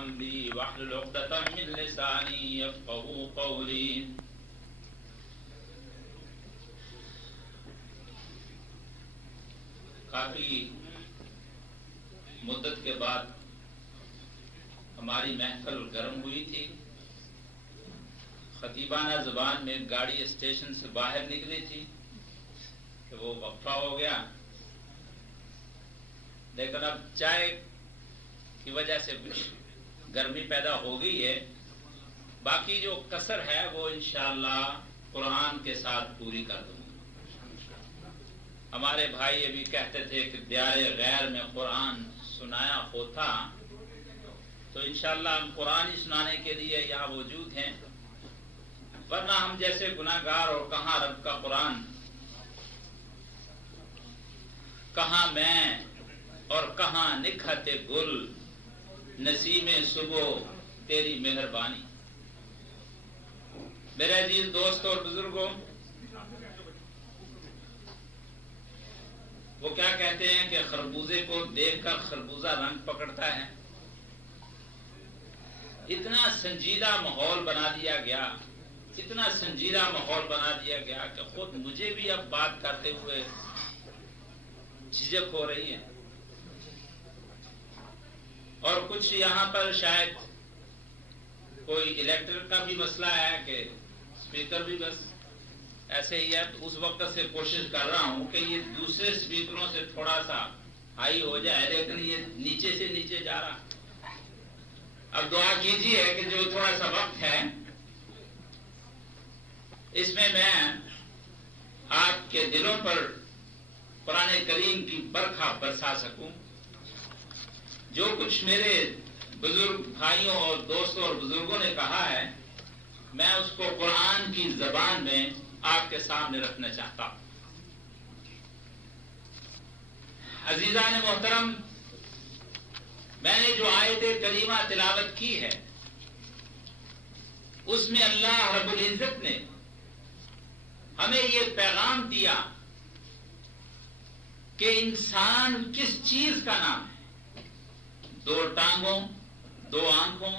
أمري واحلل عقدة من لساني يفقهوا قولي. کافی مدت کے بعد ہماری محفل گرم ہوئی تھی. خطیبانہ زبان میں گاڑی اسٹیشن سے باہر نکلی تھی کہ وہ وقفہ ہو گیا، لیکن اب چائے کی وجہ سے گرمی پیدا ہو گئی ہے. باقی جو کسر ہے وہ انشاءاللہ قرآن کے ساتھ پوری کر دوں. ہمارے بھائی ابھی کہتے تھے کہ دیار غیر میں قرآن سنایا ہوتا، تو انشاءاللہ ہم قرآن ہی سنانے کے لیے یہاں موجود ہیں، ورنہ ہم جیسے گناہگار اور کہاں رب کا قرآن، کہاں میں اور کہاں نکھت گل، نسیم صبح تیری مہربانی. میرے عزیز دوستوں اور بزرگوں، وہ کیا کہتے ہیں کہ خربوزے کو دیکھ کر خربوزہ رنگ پکڑتا ہے. اتنا سنجیدہ ماحول بنا دیا گیا، اتنا سنجیدہ ماحول بنا دیا گیا کہ خود مجھے بھی اب بات کرتے ہوئے جھجک ہو رہی ہے. اور کچھ یہاں پر شاید کوئی الیکٹرک کا بھی مسئلہ ہے کہ اسپیکر بھی بس ایسے ہی ہے. اس وقت سے کوشش کر رہا ہوں کہ یہ دوسرے اسپیکروں سے تھوڑا سا ہائی ہو جائے، لیکن یہ نیچے سے نیچے جا رہا. اب دعا کیجیے کہ جو تھوڑا سا وقت ہے اس میں آپ کے دلوں پر قرآن کریم کی برکھا برسا سکوں. جو کچھ میرے بزرگ بھائیوں اور دوستوں اور بزرگوں نے کہا ہے، میں اس کو قرآن کی زبان میں آپ کے سامنے رکھنا چاہتا ہوں. عزیزان محترم، میں نے جو آیت کریمہ تلاوت کی ہے اس میں اللہ رب العزت نے ہمیں یہ پیغام دیا کہ انسان کس چیز کا نام ہے. 2 ٹانگوں، 2 آنکھوں،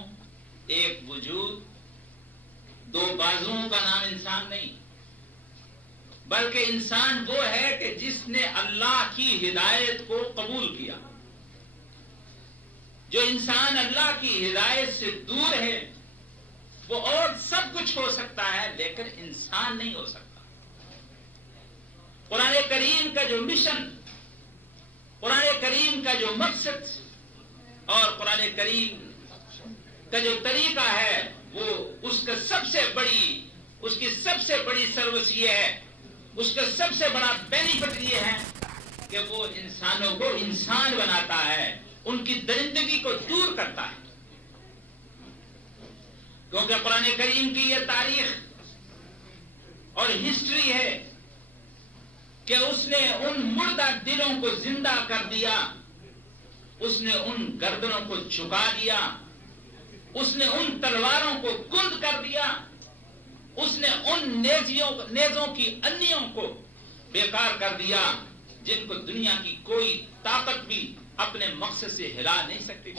1 وجود، 2 بازوؤں کا نام انسان نہیں، بلکہ انسان وہ ہے کہ جس نے اللہ کی ہدایت کو قبول کیا. جو انسان اللہ کی ہدایت سے دور ہے وہ اور سب کچھ ہو سکتا ہے لیکن انسان نہیں ہو سکتا. قرآن کریم کا جو مشن، قرآن کریم کا جو مقصد اور قرآن کریم کا جو طریقہ ہے، وہ اس کی سب سے بڑی سروس یہ ہے، اس کا سب سے بڑا بینیفٹ یہ ہے کہ وہ انسانوں کو انسان بناتا ہے، ان کی درندگی کو دور کرتا ہے. کیونکہ قرآن کریم کی یہ تاریخ اور ہسٹری ہے کہ اس نے ان مردہ دلوں کو زندہ کر دیا، اس نے ان گردنوں کو جھکا دیا، اس نے ان تلواروں کو کند کر دیا، اس نے ان نیزوں کی انیوں کو بیکار کر دیا جن کو دنیا کی کوئی طاقت بھی اپنے مقصد سے ہلا نہیں سکتی.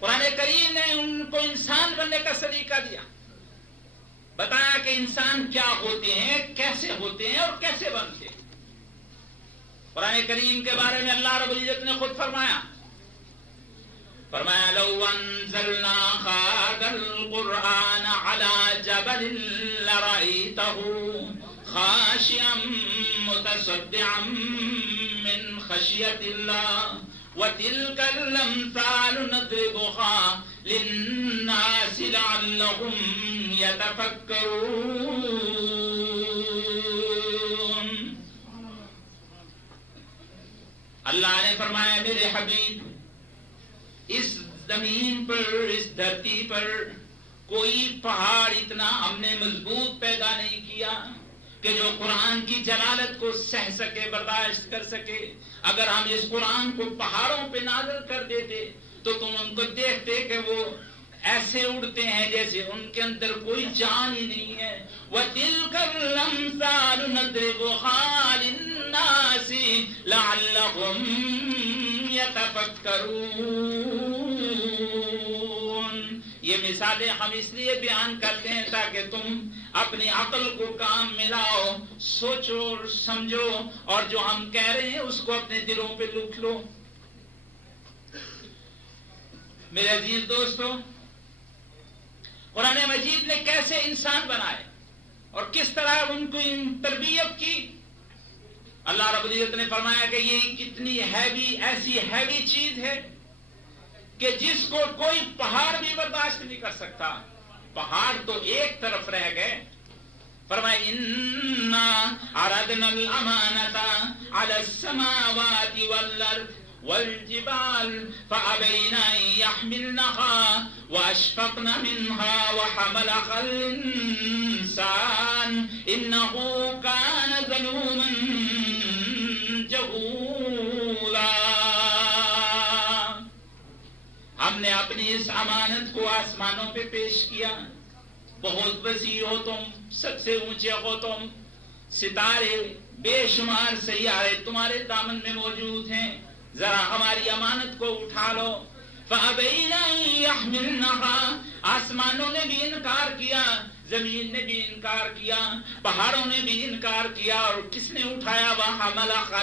قرآن کریم نے ان کو انسان بننے کا سلیقہ دیا، بتایا کہ انسان کیا ہوتے ہیں، کیسے ہوتے ہیں اور کیسے بنتے ہیں. قرآن کریم کے بارے میں اللہ رب العزت نے خود فرمایا لو انزلنا هذا القرآن على جبل لرأيته خاشعا متصدعا من خشية الله وتلك الأمثال نضربها للناس لعلهم يتفكرون. اللہ نے فرمایا میرے حبیب، اس زمین پر، اس دھرتی پر کوئی پہاڑ اتنا ہم نے مضبوط پیدا نہیں کیا کہ جو قرآن کی جلالت کو سہ سکے، برداشت کر سکے. اگر ہم اس قرآن کو پہاڑوں پہ نازل کر دیتے تو تم ان کو دیکھتے کہ وہ ایسے اڑتے ہیں جیسے ان کے اندر کوئی جان ہی نہیں ہے. وَتِلْكَ الْأَمْثَالُ نَضْرِبُهَا لِلنَّاسِ لَعَلَّهُمْ يتفكرون. یہ مثالیں ہم اس لیے بیان کرتے ہیں تاکہ تم اپنی عقل کو کام ملاؤ، سوچو اور سمجھو، اور جو ہم کہہ رہے ہیں اس کو اپنے دلوں پہ لکھ لو. میرے عزیز دوستو، قرآن مجید نے کیسے انسان بنائے اور کس طرح ان کو تربیت کی. اللہ رب العزت نے فرمایا کہ یہ کتنی ایسی ہیوی چیز ہے کہ جس کو کوئی پہاڑ بھی برداشت نہیں کر سکتا. پہاڑ تو ایک طرف رہ گئے. فرمایا انا عرضنا الامانۃ علی السماوات والارض والجبال فابین ان یحملنها واشفقن منها وحملها الانسان انه كان ظلوما جہولا. ہم نے اپنی اس امانت کو آسمانوں پہ پیش کیا. بہت وسیع ہو تم، سب سے اونچے ہو تم، ستارے بے شمار سیارے تمہارے دامن میں موجود ہیں، ذرا ہماری امانت کو اٹھا لو. فَأَبَيْنَ أَن يَحْمِلْنَهَا، آسمانوں نے بھی انکار کیا، زمین نے بھی انکار کیا، پہاڑوں نے بھی انکار کیا، اور کس نے اٹھایا؟ وَحَمَلَهَا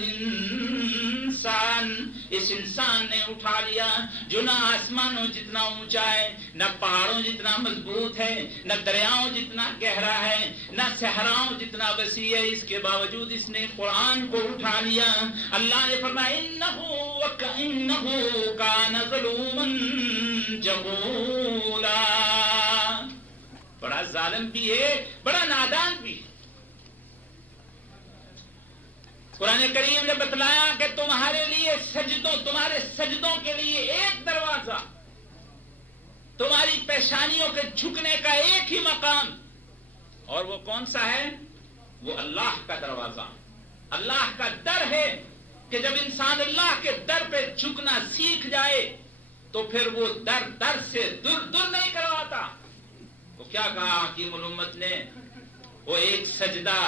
الْإِنسَانُ، اس انسان نے اٹھا لیا، جو نہ آسمانوں جتنا اونچا ہے، نہ پہاڑوں جتنا مضبوط ہے، نہ دریاؤں جتنا گہرا ہے، نہ صحراؤں جتنا وسیع ہے، اس کے باوجود اس نے قرآن کو اٹھا لیا. اللہ نے فرمایا إِنَّهُ كَانَ ظَلُومًا جَهُولًا. بڑا ظالم بھی ہے، بڑا نادان بھی ہے. قرآن کریم نے بتلایا کہ تمہارے لیے تمہارے سجدوں کے لیے ایک دروازہ، تمہاری پیشانیوں کے جھکنے کا ایک ہی مقام، اور وہ کون سا ہے؟ وہ اللہ کا دروازہ، اللہ کا در ہے کہ جب انسان اللہ کے در پہ جھکنا سیکھ جائے تو پھر وہ در سے دور نہیں کرواتا. وہ کیا کہا حکیم الامت نے؟ وہ ایک سجدہ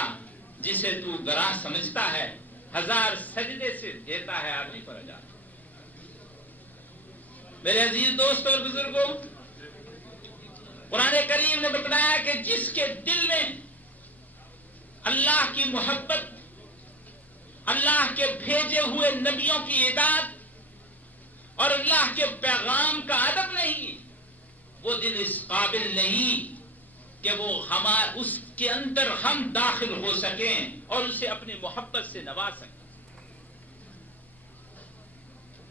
جسے تو گراں سمجھتا ہے، 1000 سجدے سے دیتا ہے آدمی پر اجر. میرے عزیز دوستوں اور بزرگوں، قرآن کریم نے بتلایا کہ جس کے دل میں اللہ کی محبت، اللہ کے بھیجے ہوئے نبیوں کی اطاعت اور اللہ کے پیغام کا ادب نہیں، وہ دل اس قابل نہیں کہ وہ اس کے اندر ہم داخل ہو سکیں اور اسے اپنی محبت سے نواز سکیں.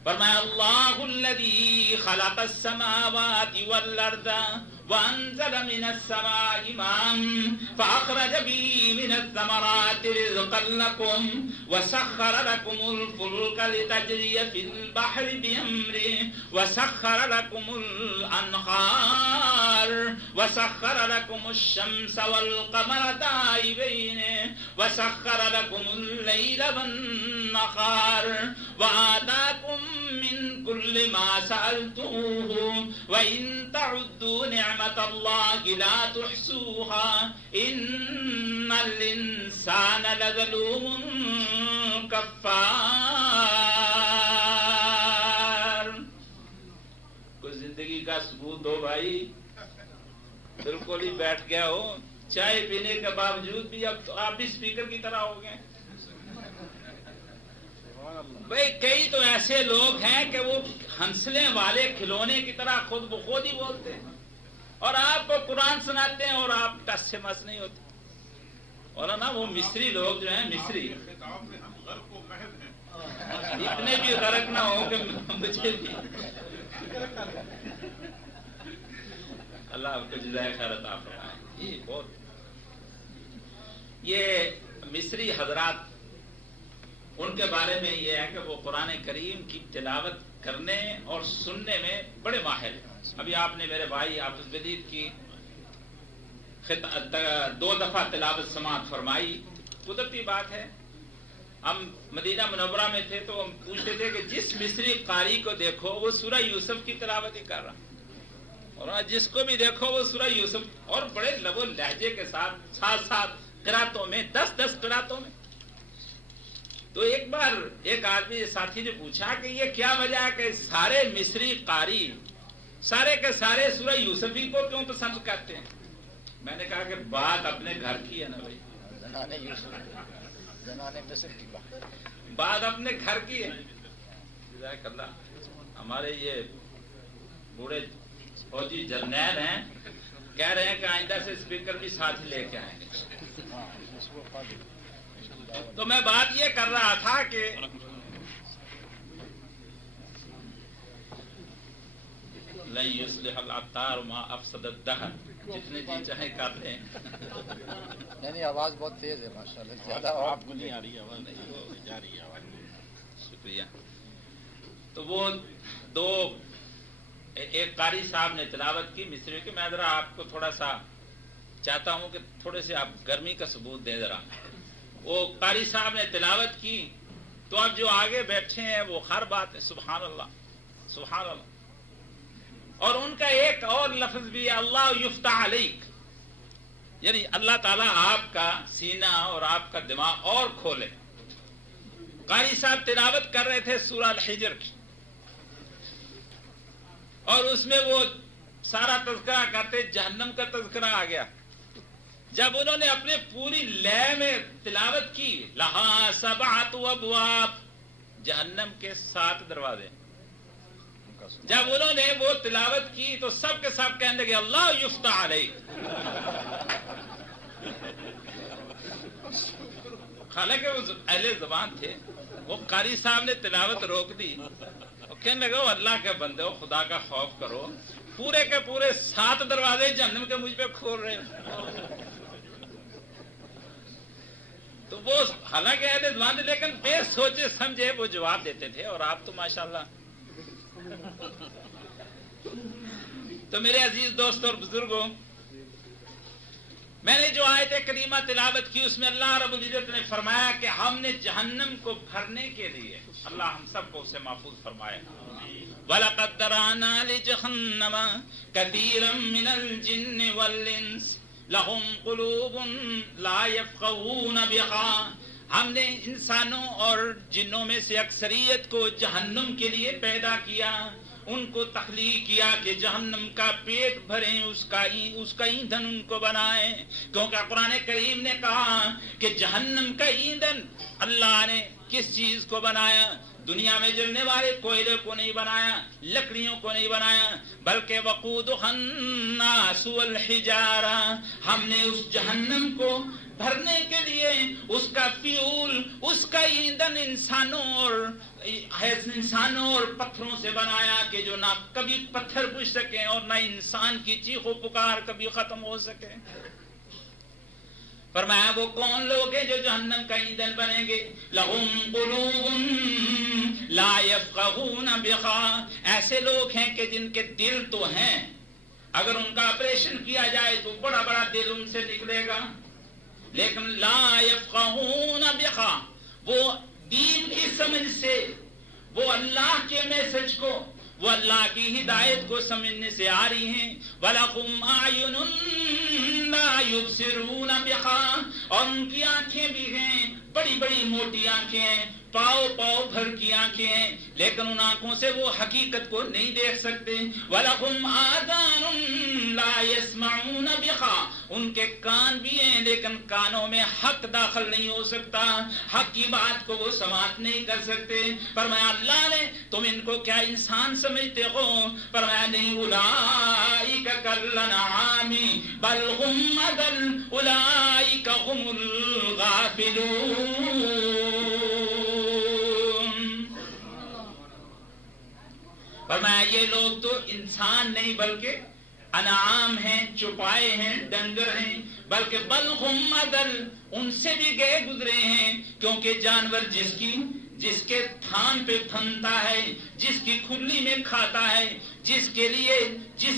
فرمایا اللہ الذی خلق السماوات والارض وانزل من السماء ماء فاخرج به من الثمرات رزقا لكم وسخر لكم الفلك لتجري في البحر بأمره وسخر لكم الأنهار وسخر لكم الشمس والقمر دائبين وسخر لكم الليل والنهار وآتاكم من كل ما سألتموه وإن تعدوا نعمة الله لا تحصوها إن الإنسان لظلوم كفار. کوئی زندگی کا ثبوت دو بھائی. بالکل ہی بیٹھ گیا ہو، چائے پینے کے باوجود بھی اب تو آپ بھی اسپیکر کی طرح ہو گئے. بھئی کئی تو ایسے لوگ ہیں کہ وہ ہنسلے والے کھلونے کی طرح خود بخود ہی بولتے ہیں اور آپ کو قرآن سناتے ہیں اور آپ ٹس سے مس نہیں ہوتے. اور نا وہ مصری لوگ جو ہیں، مصری اتنے بھی غرق نہ ہو کہ مجھے بھی اللہ آپ کو جزائے خیر عطا فرمائے. یہ مصری حضرات، ان کے بارے میں یہ ہے کہ وہ قرآن کریم کی تلاوت کرنے اور سننے میں بڑے ماہر ہیں. ابھی آپ نے میرے بھائی حافظ بدید کی 2 دفعہ تلاوت سماعت فرمائی. قدرتی بات ہے، ہم مدینہ منورہ میں تھے تو ہم پوچھتے تھے کہ جس مصری قاری کو دیکھو وہ سورہ یوسف کی تلاوت ہی کر رہا، اور جس کو بھی دیکھو وہ سورہ یوسف، اور بڑے لب و لہجے کے ساتھ 7 قراتوں میں 10 قراتوں میں. تو ایک بار ایک آدمی ساتھی نے پوچھا کہ یہ کیا وجہ ہے کہ سارے مصری قاری سارے کے سارے سورہ یوسف ہی کو کیوں پسند کرتے ہیں؟ میں نے کہا کہ بات اپنے گھر کی ہے نا بھائی، بات اپنے گھر کی ہے. جزاک اللہ. ہمارے یہ بوڑھے فوجی جرنیل ہیں، کہہ رہے ہیں کہ آئندہ سے اسپیکر بھی ساتھ ہی لے کے آئیں گے. تو میں بات یہ کر رہا تھا کہ لن یصلح العطار ما افسد الدهر، جتنے جی چاہے کر لیں. نہیں آواز بہت تیز ہے ماشاءاللہ، زیادہ آپ کو نہیں آ رہی آواز، نہیں جا رہی ہے آواز. شکریہ. تو وہ دو ایک قاری صاحب نے تلاوت کی مصری کی. میں ذرا آپ کو تھوڑا سا چاہتا ہوں کہ تھوڑے سے آپ گرمی کا ثبوت دیں ذرا. وہ قاری صاحب نے تلاوت کی تو اب جو آگے بیٹھے ہیں وہ ہر بات ہے سبحان اللہ سبحان اللہ. اور ان کا ایک اور لفظ بھی ہے اللہ یفتح علیک، یعنی اللہ تعالیٰ آپ کا سینہ اور آپ کا دماغ اور کھولے. قاری صاحب تلاوت کر رہے تھے سورہ الحجر کی، اور اس میں وہ سارا تذکرہ کرتے جہنم کا تذکرہ آ گیا. جب انہوں نے اپنے پوری لے میں تلاوت کی لہا سبعۃ ابواب، جہنم کے 7 دروازے، جب انہوں نے وہ تلاوت کی تو سب کے سب کہنے لگے اللہ یفتح علیک. حالانکہ وہ اہل زبان تھے. وہ قاری صاحب نے تلاوت روک دی، وہ کہنے لگا اللہ کے بندے ہو، خدا کا خوف کرو، پورے کے پورے 7 دروازے جہنم کے مجھ پہ کھول رہے ہیں. تو وہ حالانکہ اہل زبان تھے لیکن بے سوچے سمجھے وہ جواب دیتے تھے. اور آپ تو ماشاءاللہ. تو میرے عزیز دوست اور بزرگوں، میں نے جو آیت کریمہ تلاوت کی اس میں اللہ رب العزت نے فرمایا کہ ہم نے جہنم کو بھرنے کے لیے، اللہ ہم سب کو اسے محفوظ فرمائے. وَلَقَدْ دَرَأْنَا لِجَهَنَّمَ كَثِيرًا مِنَ الْجِنِّ وَالْإِنسِ لَهُمْ قُلُوبٌ لَا يَفْقَهُونَ بِهَا، ہم نے انسانوں اور جنوں میں سے اکثریت کو جہنم کے لیے پیدا کیا، ان کو تخلیق کیا کہ جہنم کا پیٹ بھریں، اس کا ایندھن ان کو بنائیں. کیونکہ قرآن کریم نے کہا کہ جہنم کا ایندھن اللہ نے کس چیز کو بنایا؟ دنیا میں جلنے والے کوئلے کو نہیں بنایا، لکڑیوں کو نہیں بنایا، بلکہ وقودها الناس والحجارہ، ہم نے اس جہنم کو بھرنے کے لیے اس کا فیول، اس کا ایندھن انسانوں اور پتھروں سے بنایا کہ جو نہ کبھی پتھر بجھ سکے اور نہ انسان کی چیخ و پکار کبھی ختم ہو سکے. فرمایا وہ کون لوگ ہیں جو جہنم کا ایندھن بنیں گے؟ لَهُمْ قُلُوبٌ لَا يَفْقَهُونَ بِهَا، ایسے لوگ ہیں کہ جن کے دل تو ہیں، اگر ان کا آپریشن کیا جائے تو بڑا بڑا دل ان سے نکلے گا، لیکن لا يفقهون بها، وہ دین کی سمجھ سے، وہ اللہ کے میسج کو، وہ اللہ کی ہدایت کو سمجھنے سے آ رہی ہیں. وَلَهُمْ أَعْيُنٌ لَا يُبْصِرُونَ بِهَا، اور ان کی آنکھیں بھی ہیں، بڑی بڑی موٹی آنکھیں ہیں، پاؤ بھر کی آنکھیں ہیں، لیکن ان آنکھوں سے وہ حقیقت کو نہیں دیکھ سکتے. وَلَهُمْ آذَانٌ لَا يَسْمَعُونَ بِهَا، ان کے کان بھی ہیں لیکن کانوں میں حق داخل نہیں ہو سکتا، حق کی بات کو وہ سماعت نہیں کر سکتے. فرمایا اللہ نے تم ان کو کیا انسان سمجھتے ہو؟ فرمایا نہیں، اولئک کالانعام بل هم اضل اولئک هم الغافلون. فرمایا یہ لوگ تو انسان نہیں بلکہ انعام ہیں، چوپائے ہیں، ڈنگر ہیں، بلکہ بل هم اضل، ان سے بھی گئے گزرے ہیں. کیونکہ جانور جس کے تھان پہ پھنتا ہے، جس کی کھلی میں کھاتا ہے، جس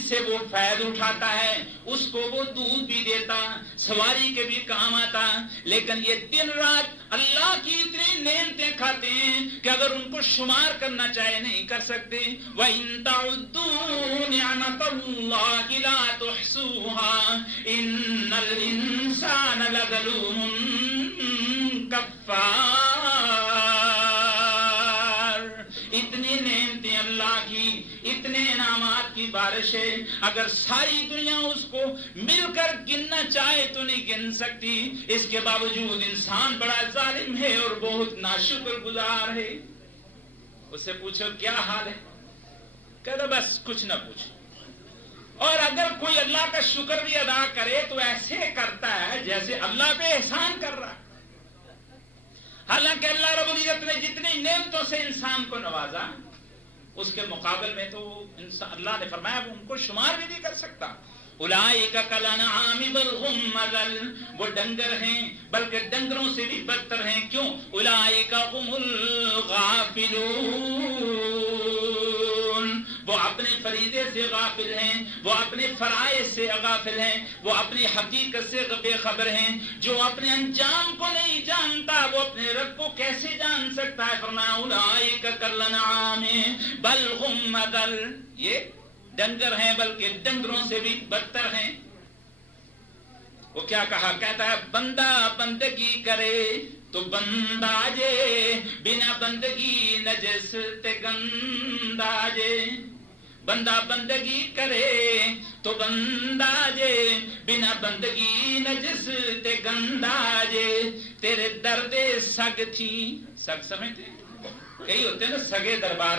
سے وہ فائد اٹھاتا ہے، اس کو وہ دودھ بھی دیتا، سواری کے بھی کام آتا. لیکن یہ دن رات اللہ کی اتنی نعمتیں کھاتے ہیں کہ اگر ان کو شمار کرنا چاہے نہیں کر سکتے. وَإِن تَعُدُّوا نِعْمَةَ اللَّهِ لَا تُحْصُوهَا إِنَّ الْإِنسَانَ لَظَلُومٌ كَفَّارٌ. اتنی نعمتیں اللہ کی، اتنے انعامات کی بارش ہے، اگر ساری دنیا اس کو مل کر گننا چاہے تو نہیں گن سکتی۔ اس کے باوجود انسان بڑا ظالم ہے اور بہت ناشکر گزار ہے۔ اس سے پوچھو کیا حال ہے، کہتا بس کچھ نہ پوچھ۔ اور اگر کوئی اللہ کا شکر بھی ادا کرے تو ایسے کرتا ہے جیسے اللہ پہ احسان کر رہا ہے۔ حالانکہ اللہ رب العزت نے جتنی نعمتوں سے انسان کو نوازا، اس کے مقابل میں تو اللہ نے فرمایا وہ ان کو شمار بھی نہیں کر سکتا۔ اولئک کالانعام بل هم اضل، وہ ڈنگر ہیں بلکہ ڈنگروں سے بھی بدتر ہیں۔ کیوں؟ اولئک هم الغافلون، وہ اپنے فریضے سے غافل ہیں، وہ اپنے فرائض سے غافل ہیں، وہ اپنی حقیقت سے بے خبر ہیں۔ جو اپنے انجام کو نہیں جانتا وہ اپنے رب کو کیسے جان سکتا ہے؟ فرمایا اولئک کالانعام بل هم اضل، یہ ڈنگر ہیں بلکہ ڈنگروں سے بھی بدتر ہیں۔ وہ کیا کہا؟ کہتا ہے بندہ بندگی کرے تو بندہ جے، بنا بندگی نجس تے گندا جے۔ بندہ بندگی کرے تو بندہ جے، بنا بندگی نجس تے گندا جے۔ تیرے درد سگ تھی، سگ سمجھتے کئی ہوتے ہیں نا سگے دربار،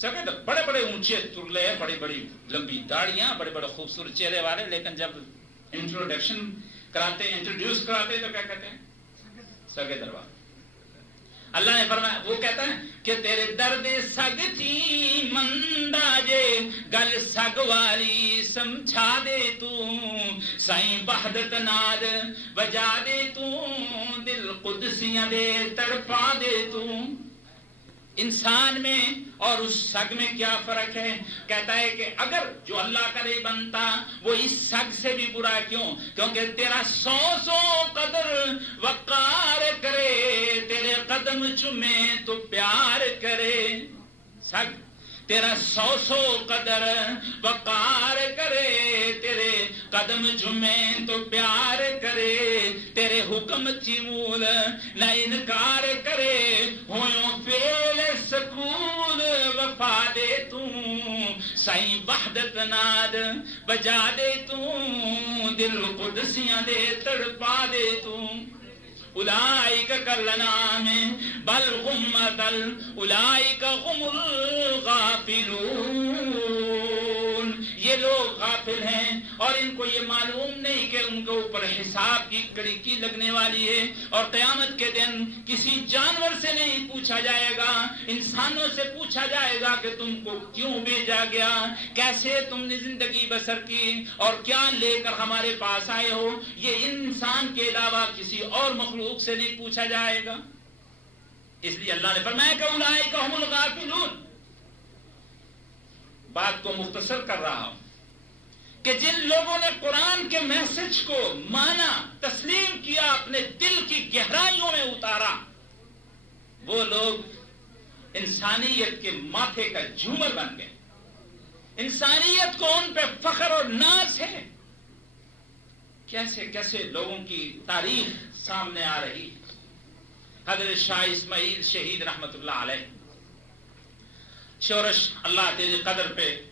سگے تو بڑے بڑے اونچے ترلے، بڑی بڑی لمبی داڑیاں، بڑے بڑے خوبصورت چہرے والے، لیکن جب انٹروڈکشن کراتے، انٹروڈیوس کراتے تو کیا کہتے ہیں؟ سگے دربار۔ اللہ نے فرمایا، وہ کہتا ہے کہ تیرے درد سگ تھی مندا جے، گل سگ والی سمجھا دے تو، سائیں وحدت ناد بجا دے تو، دل قدسیاں دے تڑپا دے تو۔ انسان میں اور اس سگ میں کیا فرق ہے؟ کہتا ہے کہ اگر جو اللہ کا نہیں بنتا وہ اس سگ سے بھی برا کیوں؟ کیونکہ تیرا سو قدر وقار کرے، تیرے قدم چومے تو پیار کرے۔ سگ تیرا سو قدر وقار کرے، تیرے قدم چومے تو پیار کرے، تیرے حکم چمول نہ انکار کرے، ہویوں فیل سکول وفا دے تو، سائیں وحدت ناد بجا دے تو، دل قدسیاں دے تڑپا دے تو۔ اولئک کالانعام بل هم اضل، اولئک هم الغافلون، یہ لوگ غافل ہیں اور ان کو یہ معلوم نہیں کہ ان کے اوپر حساب کی کڑی کی لگنے والی ہے، اور قیامت کے دن کسی جانور سے نہیں پوچھا جائے گا، انسانوں سے پوچھا جائے گا کہ تم کو کیوں بھیجا گیا، کیسے تم نے زندگی بسر کی اور کیا لے کر ہمارے پاس آئے ہو۔ یہ انسان کے علاوہ کسی اور مخلوق سے نہیں پوچھا جائے گا۔ اس لیے اللہ نے فرمایا کہ اولئک هم الغافلون۔ بات کو مختصر کر رہا ہوں کہ جن لوگوں نے قرآن کے میسج کو مانا، تسلیم کیا، اپنے دل کی گہرائیوں میں اتارا، وہ لوگ انسانیت کے ماتھے کا جھومر بن گئے۔ انسانیت کو ان پہ فخر اور ناز ہے۔ کیسے کیسے لوگوں کی تاریخ سامنے آ رہی۔ حضرت شاہ اسماعیل شہید رحمت اللہ علیہ، شورش اللہ تیری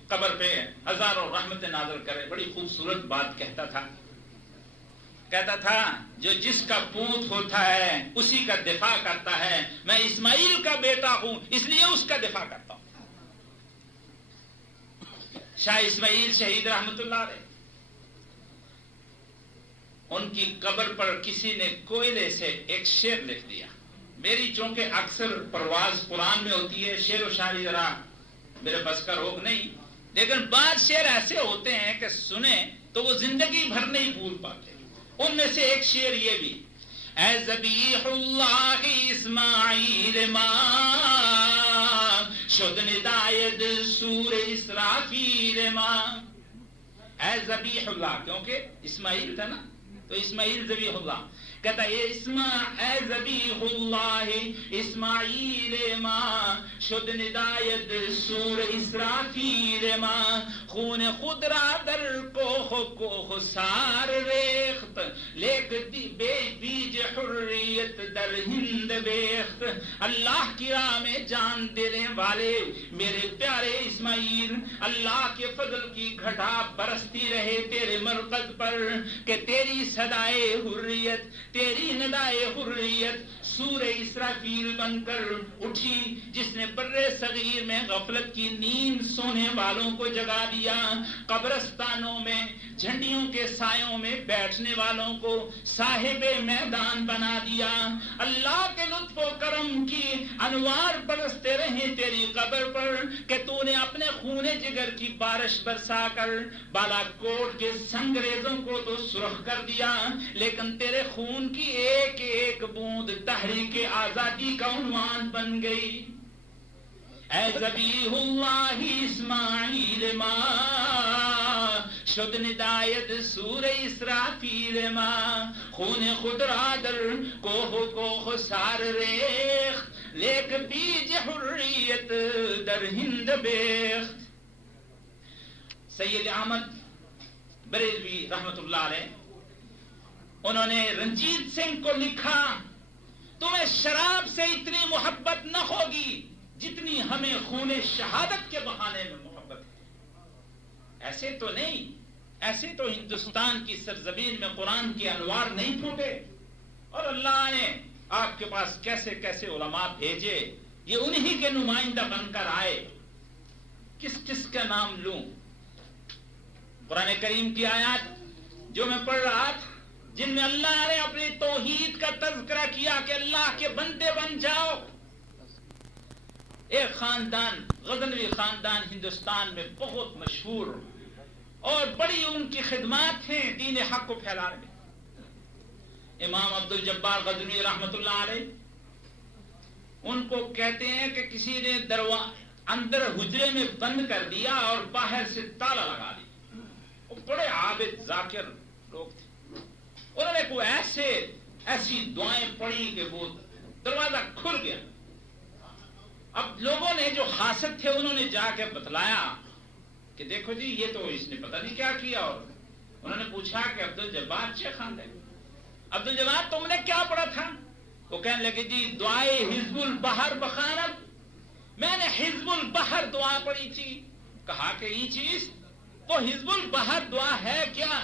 قبر پہ ہزاروں رحمت نازل کرے، بڑی خوبصورت بات کہتا تھا جو جس کا پوت ہوتا ہے اسی کا دفاع کرتا ہے، میں اسماعیل کا بیٹا ہوں اس لیے اس کا دفاع کرتا ہوں۔ شاہ اسماعیل شہید رحمت اللہ علیہ، ان کی قبر پر کسی نے کوئلے سے ایک شعر لکھ دیا۔ میری چونکہ اکثر پرواز قرآن میں ہوتی ہے، شعر و شاعری ذرا میرے بس کا روگ نہیں، لیکن بعض شعر ایسے ہوتے ہیں کہ سنیں تو وہ زندگی بھر نہیں بھول پاتے۔ ان میں سے ایک شعر یہ بھی، اے ذبیح اللہ اسماعیل ماں شد ندائد سور اسرافیل ماں۔ اے ذبیح اللہ، کیونکہ اسماعیل تھا نا، تو اسماعیل ذبیح اللہ کہتا اے ذبیح اللہ اسماعیل ما شد ندایت سور اسرافیل ما خون خود را در کوہ سار ریخت لیک بے بیج حریت در ہند بیخت. اللہ کی راہ میں جان دینے والے میرے پیارے اسماعیل، اللہ کے فضل کی گھٹا برستی رہے تیرے مرکز پر کہ تیری صدائے حریت، تیری ندائے حریت سور اسرافیل بن کر اٹھی، جس نے بر صغیر میں غفلت کی نیند سونے والوں کو جگا دیا، قبرستانوں میں جھنڈیوں کے سایوں میں بیٹھنے والوں کو صاحب میدان بنا دیا. اللہ کے لطف و کرم کی انوار برستے رہے تیری قبر پر کہ تو نے اپنے خون جگر کی بارش برسا کر بالا کوٹ کے سنگریزوں کو تو سرخ کر دیا، لیکن تیرے خون کی ایک ایک بوند تحریک آزادی کا عنوان بن گئی. اے ذبیح اللہ اسماعیل ما شد ندایت سور اسرافیل ما خون خود را در کوہ سار ریخت لیک بیج حریت در ہند بیخت. سید احمد بریلوی رحمت اللہ علیہ انہوں نے رنجیت سنگھ کو لکھا، تمہیں شراب سے اتنی محبت نہ ہوگی جتنی ہمیں خون شہادت کے بہانے میں محبت ہے. ایسے تو نہیں، ایسے تو ہندوستان کی سرزمین میں قرآن کے انوار نہیں پھوٹے، اور اللہ نے آپ کے پاس کیسے کیسے علماء بھیجے، یہ انہی کے نمائندہ بن کر آئے. کس کس کا نام لوں؟ قرآن کریم کی آیات جو میں پڑھ رہا تھا، جن میں اللہ نے اپنی توحید کا تذکرہ کیا کہ اللہ کے بندے بن جاؤ. ایک خاندان، غزنوی خاندان ہندوستان میں بہت مشہور اور بڑی ان کی خدمات ہیں دین حق کو پھیلانے میں. امام عبد الجبار غزنوی رحمت اللہ علیہ ان کو کہتے ہیں کہ کسی نے اندر حجرے میں بند کر دیا اور باہر سے تالا لگا دیا. وہ بڑے عابد ذاکر لوگ تھے. انہوں نے کوئی ایسی دعائیں پڑھی کہ وہ دروازہ کھل گیا. اب لوگوں نے جو حاسد تھے انہوں نے جا کے بتلایا کہ دیکھو جی یہ تو اس نے پتہ نہیں کیا کیا. اور انہوں نے پوچھا کہ عبد الجبار شیخ خان ہے، عبد الجبار تم نے کیا پڑھا تھا؟ وہ کہنے لگے جی دعائے حزب البحر بخانت، میں نے حزب البحر دعا پڑھی تھی. کہا کہ یہ چیز وہ حزب البحر دعا ہے کیا؟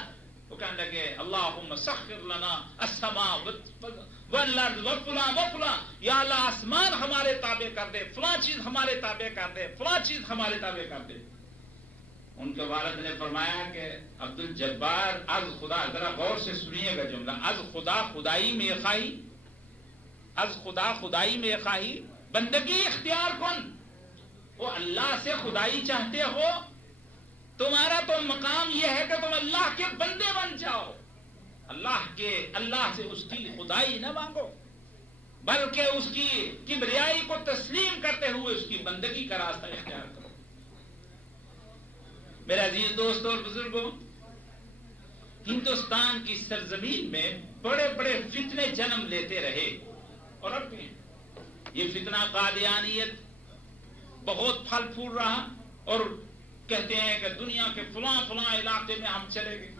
وہ کہنے لگے اللہم سخر لنا السماء والارض وفلا وفلا، یا اللہ آسمان ہمارے تابع کر دے، فلاں چیز ہمارے تابع کر دے، فلاں چیز ہمارے تابع کر دے. ان کے والد نے فرمایا کہ عبد الجبار از خدا، ذرا غور سے سنیے گا جملہ، از خدا خدائی میں خواہی، از خدا خدائی میں خواہی بندگی اختیار کن. وہ اللہ سے خدائی چاہتے ہو، تمہارا تو مقام یہ ہے کہ تم اللہ کے بندے بن جاؤ. اللہ سے اس کی خدائی نہ مانگو، بلکہ اس کی کبریائی کو تسلیم کرتے ہوئے اس کی بندگی کا راستہ اختیار کرو. میرے عزیز دوستوں اور بزرگوں، ہندوستان کی سرزمین میں بڑے بڑے فتنے جنم لیتے رہے اور اب بھی یہ فتنہ قادیانیت بہت پھل پھول رہا، اور کہتے ہیں کہ دنیا کے فلاں فلاں علاقے میں ہم چلے گئے.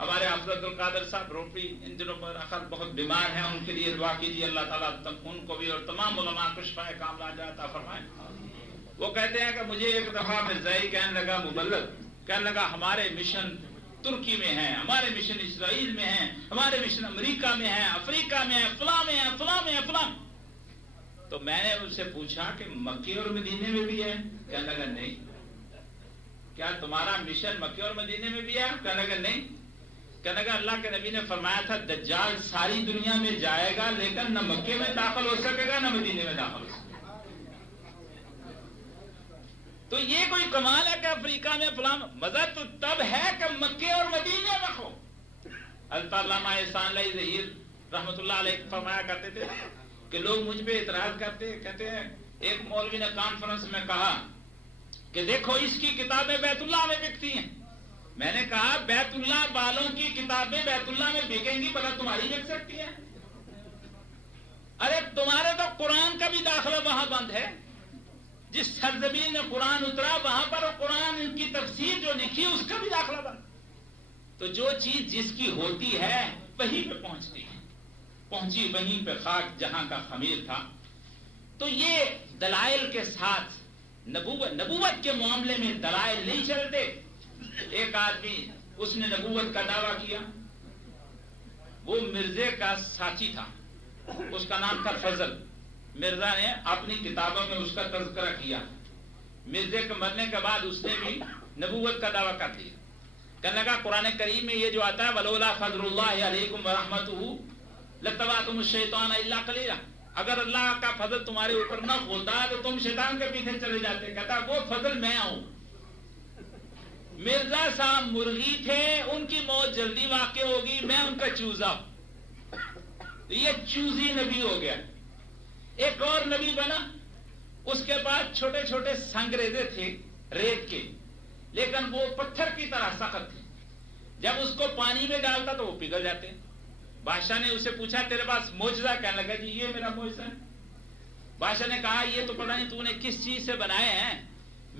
ہمارے حضرت القادر صاحب روپی ان دنوں پر بہت بیمار ہیں، ان کے لیے دعا کیجیے اللہ تعالیٰ ان کو بھی اور تمام علماء کو شفائے کاملہ عطا فرمائے. وہ کہتے ہیں کہ مجھے ایک دفعہ مرزائی کہنے لگا، مبلغ کہنے لگا ہمارے مشن ترکی میں ہیں، ہمارے مشن اسرائیل میں ہیں، ہمارے مشن امریکہ میں ہیں، افریقہ میں ہیں، فلاں میں ہیں، فلاں میں ہیں، فلاں. تو میں نے اس سے پوچھا کہ مکے اور مدینے میں بھی ہے؟ کہنے لگا نہیں. کیا تمہارا مشن مکے اور مدینے میں بھی ہے؟ کہنے لگا نہیں. کہنے لگا اللہ کے نبی نے فرمایا تھا دجال ساری دنیا میں جائے گا لیکن نہ مکے میں داخل ہو سکے گا نہ مدینے میں داخل ہو سکے گا. تو یہ کوئی کمال ہے کہ افریقہ میں فلاں، مزہ تو تب ہے کہ مکے اور مدینے میں ہو. حضرت علامہ احسان اللہ ظہیر رحمت اللہ علیہ فرمایا کرتے تھے کہ لوگ مجھ پہ اعتراض کرتے، کہتے ہیں ایک مولوی نے کانفرنس میں کہا کہ دیکھو اس کی کتابیں بیت اللہ میں بکتی ہیں، میں نے کہا بیت اللہ والوں کی کتابیں بیت اللہ میں بکیں گی، بتا تمہاری بک سکتی ہیں؟ ارے تمہارے تو قرآن کا بھی داخلہ وہاں بند ہے. جس سرزمین میں قرآن اترا وہاں پر قرآن کی تفسیر جو لکھی اس کا بھی داخلہ بند. تو جو چیز جس کی ہوتی ہے وہیں پہ پہنچتی ہے، پہنچی وہیں پہ خاک جہاں کا خمیر تھا. تو یہ دلائل کے ساتھ نبوت کے معاملے میں دلائل نہیں چلتے. ایک آدمی اس نے نبوت کا دعویٰ کیا، وہ مرزے کا ساتھی تھا، اس کا نام تھا فضل. مرزا نے اپنی کتابوں میں اس کا تذکرہ کیا. مرزے کے مرنے کے بعد اس نے بھی نبوت کا دعویٰ کر دیا. کہنے لگا قرآن کریم میں یہ جو آتا ہے ولولا فضل اللہ علیکم ورحمتہ لاتبعتم الشیطان الا قلیلا، اگر اللہ کا فضل تمہارے اوپر نہ ہوتا تو تم شیطان کے پیچھے چلے جاتے. کہتا وہ فضل میں ہوں. مرزا صاحب مرغی تھے، ان کی موت جلدی واقع ہوگی، میں ان کا چوزا ہوں. یہ چوزی نبی ہو گیا. ایک اور نبی بنا، اس کے بعد چھوٹے چھوٹے سنگریزے تھے ریت کے، لیکن وہ پتھر کی طرح سخت تھے. جب اس کو پانی میں ڈالتا تو وہ پگھل جاتے. بادشاہ نے اسے پوچھا تیرے پاس معجزہ؟ کہنے لگا جی یہ میرا معجزہ ہے. بادشاہ نے کہا یہ تو پتہ نہیں تو نے کس چیز سے بنائے ہیں،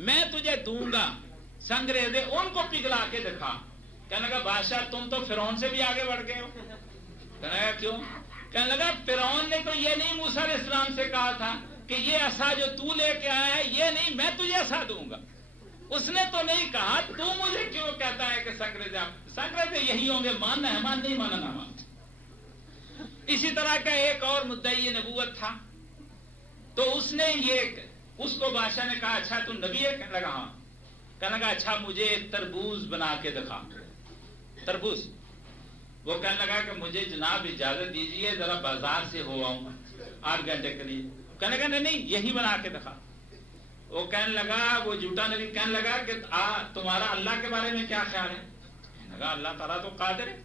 میں تجھے دوں گا سنگریزے، ان کو پگھلا کے دکھا. کہنے لگا بادشاہ تم تو فرعون سے بھی آگے بڑھ گئے ہو. کہنے لگا کیوں؟ کہنے لگا فرعون نے تو یہ نہیں موسیٰ علیہ السلام سے کہا تھا کہ یہ عصا جو تو لے کے آیا ہے یہ نہیں، میں تجھے عصا دوں گا. اس نے تو نہیں کہا، تو مجھے کیوں کہتا ہے کہ سنگریزے یہی ہوں گے، ماننا ہے مان، نہیں ماننا نہ مان. اسی طرح کا ایک اور مدعی نبوت تھا. تو اس نے اس کو بادشاہ نے کہا اچھا تو نبی ہے؟ کہنے لگا ہاں. کہنے لگا اچھا مجھے تربوز بنا کے دکھا. تربوز. وہ کہنے لگا کہ مجھے جناب اجازت دیجئے ذرا بازار سے ہو آؤں 8 گھنٹے کے لیے. کہنے لگا نہیں یہی بنا کے دکھا. وہ کہنے لگا وہ جھوٹا نبی کہنے لگا کہ تمہارا اللہ کے بارے میں کیا خیال ہے؟ کہنے لگا اللہ تعالیٰ تو قادر ہے.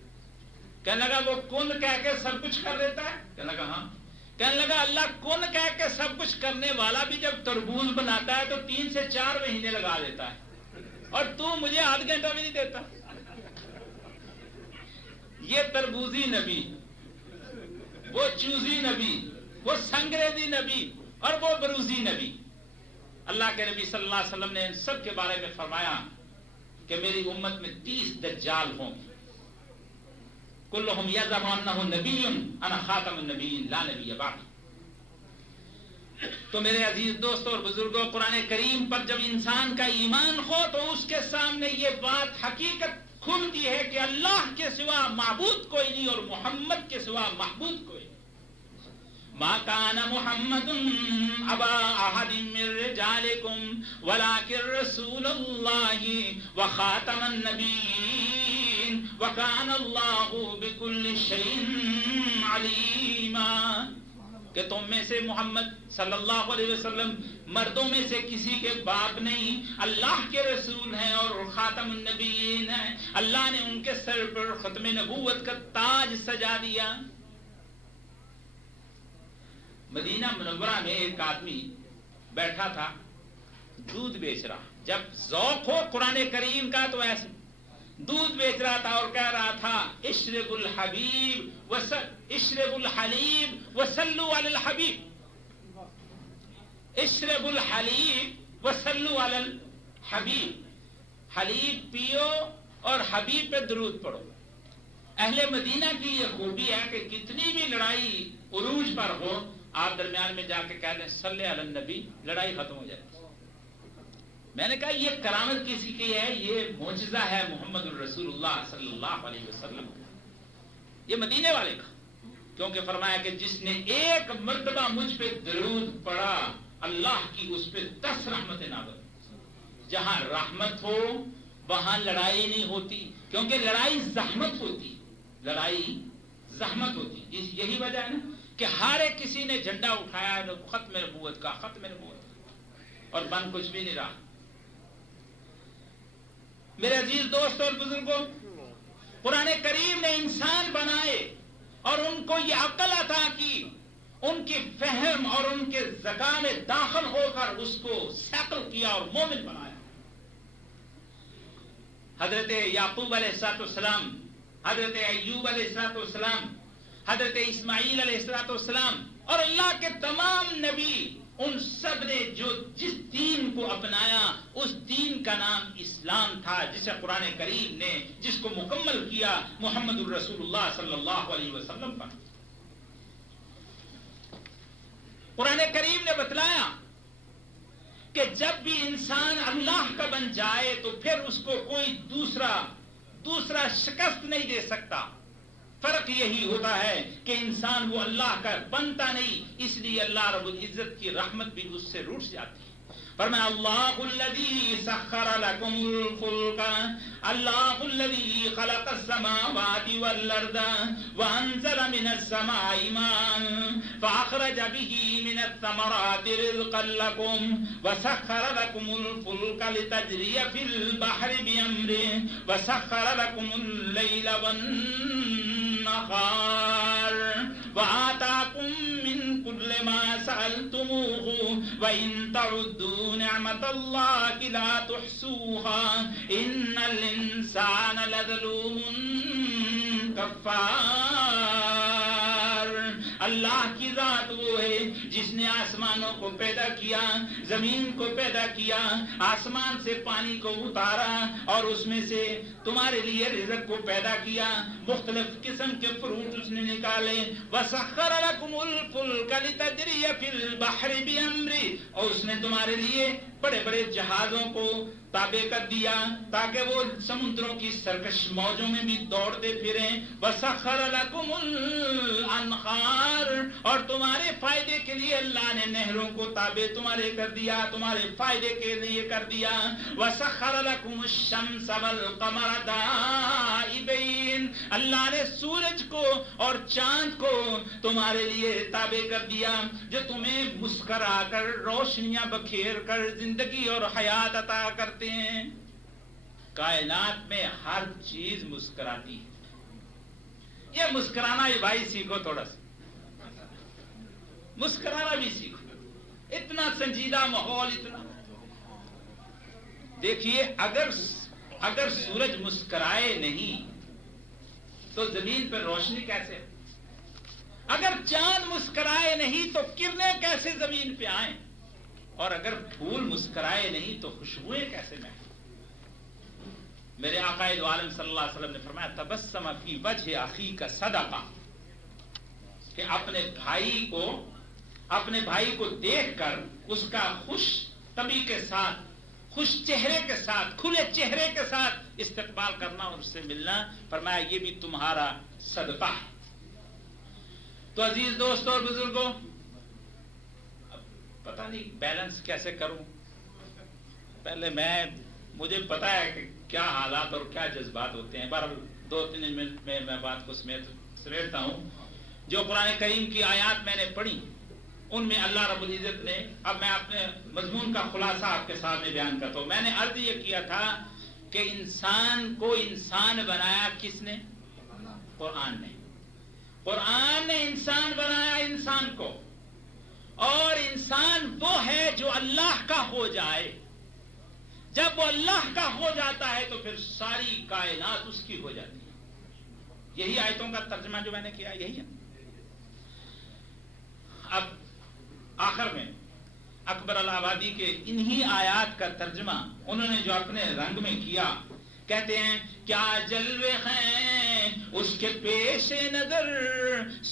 کہنے لگا وہ کن کہہ کے سب کچھ کر دیتا ہے؟ کہنے لگا ہاں. کہنے لگا اللہ کن کہہ کے سب کچھ کرنے والا بھی جب تربوز بناتا ہے تو 3 سے 4 مہینے لگا دیتا ہے، اور تو مجھے 8 گھنٹہ بھی نہیں دیتا. یہ تربوزی نبی، وہ چوزی نبی، وہ سنگریزی نبی، اور وہ بروزی نبی. اللہ کے نبی صلی اللہ علیہ وسلم نے ان سب کے بارے میں فرمایا کہ میری امت میں 30 دجال ہوں گے. کلہم یزعم انہ نبی انا خاتم النبیین لا نبی بعدی. تو میرے عزیز دوستوں اور بزرگوں، قرآن کریم پر جب انسان کا ایمان ہو تو اس کے سامنے یہ بات حقیقت کھلتی ہے کہ اللہ کے سوا معبود کوئی نہیں اور محمد کے سوا محبوب کوئی نہیں. ما کان محمد ابا احد من رجالکم ولکن رسول اللہ وخاتم النبیین وکان اللہ بکل شیء علیما. کہ تم میں سے محمد صلی اللہ علیہ وسلم مردوں میں سے کسی کے باپ نہیں، اللہ کے رسول ہیں اور خاتم النبیین ہیں. اللہ نے ان کے سر پر ختم نبوت کا تاج سجا دیا. مدینہ منورہ میں ایک آدمی بیٹھا تھا، دودھ بیچ رہا. جب ذوق ہو قرآن کریم کا تو ایسے دودھ بیچ رہا تھا اور کہہ رہا تھا اشرب الحبیب اشرب الحلیب وصلوا علی الحبیب. اشرب الحلیب وصلوا علی الحبیب. حلیب پیو اور حبیب پہ درود پڑھو. اہل مدینہ کی یہ خوبی ہے کہ کتنی بھی لڑائی عروج پر ہو آپ درمیان میں جا کے کہہ دیں صلی علی النبی، لڑائی ختم ہو جائے. میں نے کہا یہ کرامت کسی کی ہے؟ یہ معجزہ ہے محمد الرسول اللہ صلی اللہ علیہ وسلم کا، یہ مدینے والے کا. کیونکہ فرمایا کہ جس نے ایک مرتبہ مجھ پہ درود پڑا اللہ کی اس پہ 10 رحمتیں نازل. جہاں رحمت ہو وہاں لڑائی نہیں ہوتی، کیونکہ لڑائی زحمت ہوتی، لڑائی زحمت ہوتی. یہی وجہ ہے نا کہ ہر ایک کسی نے جھنڈا اٹھایا ختم نبوت کا، ختم نبوت کا، اور بن کچھ بھی نہیں رہا. میرے عزیز دوست اور بزرگوں، قرآن کریم نے انسان بنائے اور ان کو یہ عقل عطا کی، ان کی فہم اور ان کے ذکا میں داخل ہو کر اس کو سیکل کیا اور مومن بنایا. حضرت یعقوب علیہ السلام، حضرت ایوب علیہ السلام، حضرت اسماعیل علیہ السلام اور اللہ کے تمام نبی، ان سب نے جو جس دین کو اپنایا اس دین کا نام اسلام تھا، جسے قرآن کریم نے جس کو مکمل کیا محمد الرسول اللہ صلی اللہ علیہ وسلم پر۔ قرآن کریم نے بتلایا کہ جب بھی انسان اللہ کا بن جائے تو پھر اس کو کوئی دوسرا شکست نہیں دے سکتا۔ فرق یہی ہوتا ہے کہ انسان وہ اللہ کا بنتا نہیں، اس لیے اللہ رب العزت کی رحمت بھی اس سے روٹ جاتی ہے۔ فرمایا اللہ الذی سخر لکم الفلک، اللہ الذی خلق السماوات والارض وانزل من السماء ماء فاخرج به من الثمرات رزقا لكم وسخر لكم الفلك لتجري في البحر بأمره وسخر لكم الليل والنهار وآتاكم من كل ما سألتموه وإن تعدوا نعمة الله لا تحصوها إن الإنسان لظلوم کفار۔ اللہ کی ذات وہ ہے جس نے آسمانوں کو پیدا کیا، زمین کو پیدا کیا، آسمان سے پانی کو اتارا اور اس میں سے تمہارے لیے رزق کو پیدا کیا، مختلف قسم کے فروٹ اس نے نکالے۔ وَسَخَّرَ لَكُمُ الْفُلْكَ لِتَجْرِيَ فِي الْبَحْرِ بِأَمْرِهِ، اور اس نے تمہارے لیے بڑے بڑے جہازوں کو تابع کر دیا تاکہ وہ سمندروں کی سرکش موجوں میں بھی دوڑتے پھریں۔ وَسَخَّرَ لَكُمُ الْأَنْهَارَ، اور تمہارے فائدے کے لیے اللہ نے نہروں کو تابع تمہارے کر دیا، تمہارے فائدے کے لیے کر دیا۔ وَسَخَّرَ لَكُمُ الشَّمْسَ وَالْقَمَرَ دَائِبَيْنِ، اللہ نے سورج کو اور چاند کو تمہارے لیے تابع کر دیا جو تمہیں مسکرا کر، روشنیاں بکھیر کر زندگی اور حیات عطا کرتے ہیں۔ کائنات میں ہر چیز مسکراتی ہے۔ یہ مسکرانا بھی بھائی سیکھو، تھوڑا سا مسکرانا بھی سیکھو۔ اتنا سنجیدہ ماحول، اتنا دیکھیے، اگر سورج مسکرائے نہیں تو زمین پر روشنی کیسے؟ اگر چاند مسکرائے نہیں تو کرنیں کیسے زمین پہ آئیں؟ اور اگر پھول مسکرائے نہیں تو خوشبوئیں کیسے مہکیں؟ میرے آقا دو عالم صلی اللہ علیہ وسلم نے فرمایا تبسم فی وجہ اخیک صدقہ، کہ اپنے بھائی کو دیکھ کر اس کا خوش طبع کے ساتھ، خوش چہرے کے ساتھ، کھلے چہرے کے ساتھ استقبال کرنا اور اس سے ملنا، فرمایا یہ بھی تمہارا صدقہ ہے۔ تو عزیز دوستوں اور بزرگوں، پتہ نہیں بیلنس کیسے کروں۔ پہلے مجھے پتا ہے کہ کیا حالات اور کیا جذبات ہوتے ہیں، بہرحال 2-3 منٹ میں بات کو سمیٹتا ہوں۔ جو قرآن کریم کی آیات میں نے پڑھی ان میں اللہ رب العزت نے، اب میں اپنے مضمون کا خلاصہ آپ کے سامنے بیان کرتا ہوں۔ میں نے عرض یہ کیا تھا کہ انسان کو انسان بنایا کس نے؟ قرآن نے۔ قرآن نے انسان بنایا انسان کو، اور انسان وہ ہے جو اللہ کا ہو جائے۔ جب وہ اللہ کا ہو جاتا ہے تو پھر ساری کائنات اس کی ہو جاتی ہے۔ یہی آیتوں کا ترجمہ جو میں نے کیا یہی ہے۔ اب آخر میں اکبر الآبادی کے انہی آیات کا ترجمہ انہوں نے جو اپنے رنگ میں کیا، کہتے ہیں کیا جلوے ہیں اس کے پیش نظر،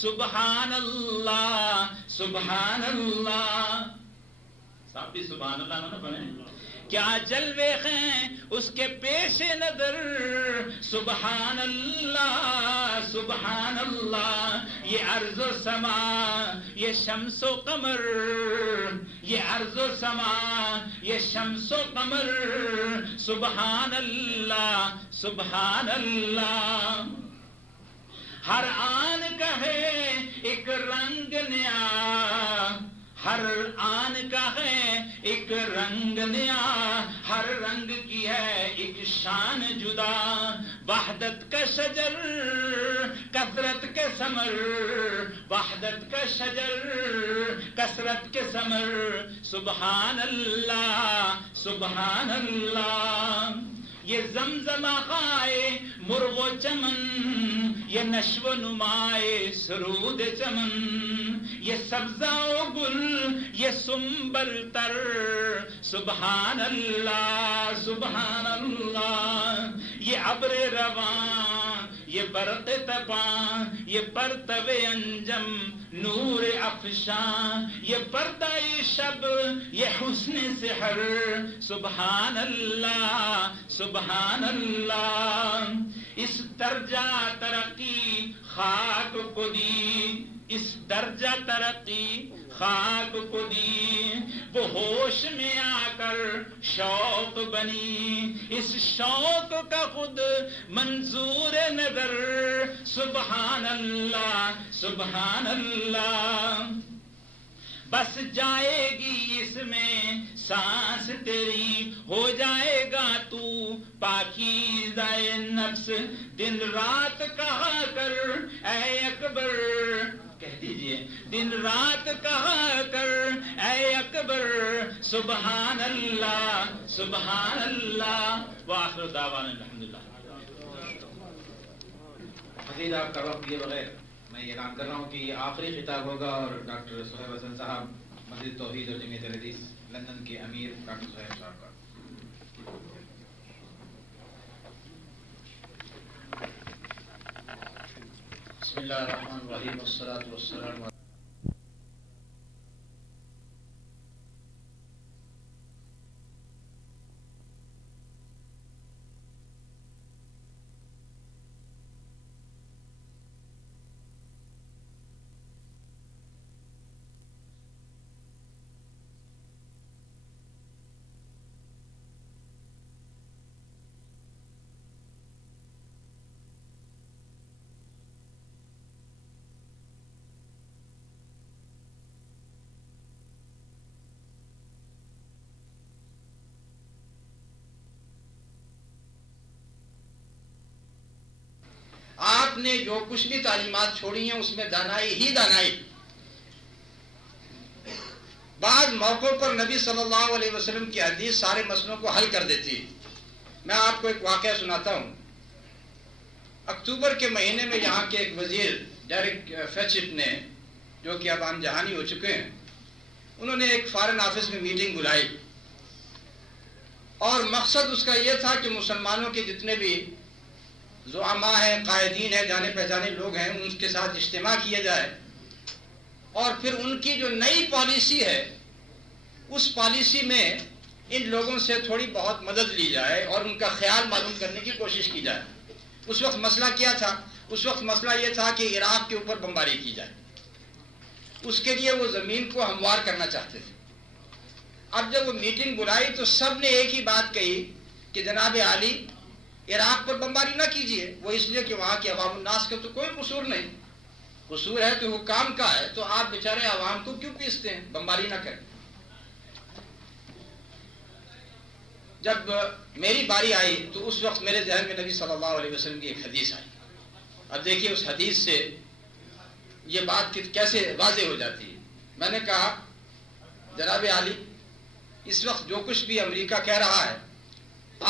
سبحان اللہ سبحان اللہ۔ صاحب بھی سبحان اللہ نہ پڑھیں۔ کیا جلوے ہیں اس کے پیش نظر، سبحان اللہ سبحان اللہ۔ یہ ارض و سما، یہ شمس و قمر، یہ ارض و سما، یہ شمس و قمر، سبحان اللہ سبحان اللہ۔ ہر آن کا ہے ایک رنگ نیا، ہر آن کا ہے ایک رنگ نیا، ہر رنگ کی ہے ایک شان جدا۔ وحدت کا شجر کثرت کے ثمر، وحدت کا شجر کثرت کے ثمر، سبحان اللہ سبحان اللہ۔ یہ زمزمہ خائے مرغ و چمن، یہ نشو و نمائے سرود چمن، یہ سبزہ و گل یہ سنبل تر، سبحان اللہ سبحان اللہ، یہ ابر رواں یہ برق تپاں، یہ پرتو انجم نور افشاں، یہ پردہ شب یہ حسن سحر، سبحان اللہ سبحان اللہ، اس درجہ ترقی خاک کو دی، اس درجہ ترقی خاک کو دی، وہ ہوش میں آ کر شوق بنی، اس شوق کا خود منظور نظر، سبحان اللہ سبحان اللہ، بس جائے گی اس میں سانس تیری، ہو جائے گا تو پاکیزہ نفس، دن رات کہا کر اے اکبر، کہہ دیجئے دن رات کہا کر اے اکبر، سبحان اللہ سبحان اللہ، وآخر دعوانا الحمدللہ۔ مزید آپ کا وقت دیے بغیر میں یہ اعلان کر رہا ہوں کہ یہ آخری خطاب ہوگا، اور ڈاکٹر صہیب حسن صاحب مسجد توحید اور جمعیت الحدیث لندن کے امیر ڈاکٹر صہیب صاحب کا۔ بسم اللہ الرحمن الرحیم، والصلاة والسلام آپ نے جو کچھ بھی تعلیمات چھوڑی ہیں اس میں دانائی ہی دانائی، بعض موقعوں پر نبی صلی اللہ علیہ وسلم کی حدیث سارے مسئلوں کو حل کر دیتی۔ میں آپ کو ایک واقعہ سناتا ہوں۔ اکتوبر کے مہینے میں یہاں کے ایک وزیر ڈیرک فیچٹ نے، جو کہ اب عام جہانی ہو چکے ہیں، انہوں نے ایک فارن آفس میں میٹنگ بلائی، اور مقصد اس کا یہ تھا کہ مسلمانوں کے جتنے بھی زعماء ہیں، قائدین ہیں، جانے پہچانے لوگ ہیں، ان کے ساتھ اجتماع کیا جائے، اور پھر ان کی جو نئی پالیسی ہے اس پالیسی میں ان لوگوں سے تھوڑی بہت مدد لی جائے اور ان کا خیال معلوم کرنے کی کوشش کی جائے۔ اس وقت مسئلہ کیا تھا؟ اس وقت مسئلہ یہ تھا کہ عراق کے اوپر بمباری کی جائے، اس کے لیے وہ زمین کو ہموار کرنا چاہتے تھے۔ اب جب وہ میٹنگ بلائی تو سب نے ایک ہی بات کہی کہ جناب عالی عراق پر بمباری نہ کیجیے، وہ اس لیے کہ وہاں کے عوام الناس کا تو کوئی قصور نہیں، قصور ہے تو حکام کا ہے، تو آپ بیچارے عوام کو کیوں پیستے ہیں، بمباری نہ کریں۔ جب میری باری آئی تو اس وقت میرے ذہن میں نبی صلی اللہ علیہ وسلم کی ایک حدیث آئی۔ اب دیکھیے اس حدیث سے یہ بات کیسے واضح ہو جاتی ہے۔ میں نے کہا جناب عالی، اس وقت جو کچھ بھی امریکہ کہہ رہا ہے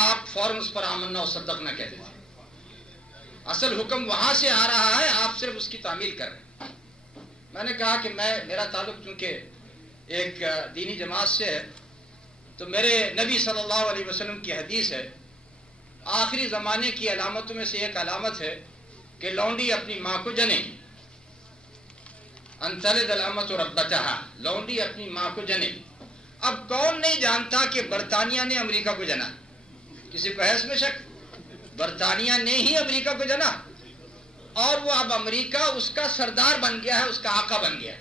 آپ فوراً اس پر آمنا و صدق نہ کہہ دیتے، اصل حکم وہاں سے آ رہا ہے، آپ صرف اس کی تعمیل کر رہے ہیں۔ میں نے کہا کہ میرا تعلق چونکہ ایک دینی جماعت سے ہے، تو میرے نبی صلی اللہ علیہ وسلم کی حدیث ہے، آخری زمانے کی علامتوں میں سے ایک علامت ہے کہ لونڈی اپنی ماں کو جنے، ان تلد الامۃ ربتہا، لونڈی اپنی ماں کو جنے۔ اب کون نہیں جانتا کہ برطانیہ نے امریکہ کو جنا؟ کسی کو ہے اس میں شک؟ برطانیہ نے ہی امریکہ کو جنا، اور وہ اب امریکہ اس کا سردار بن گیا ہے، اس کا آقا بن گیا ہے۔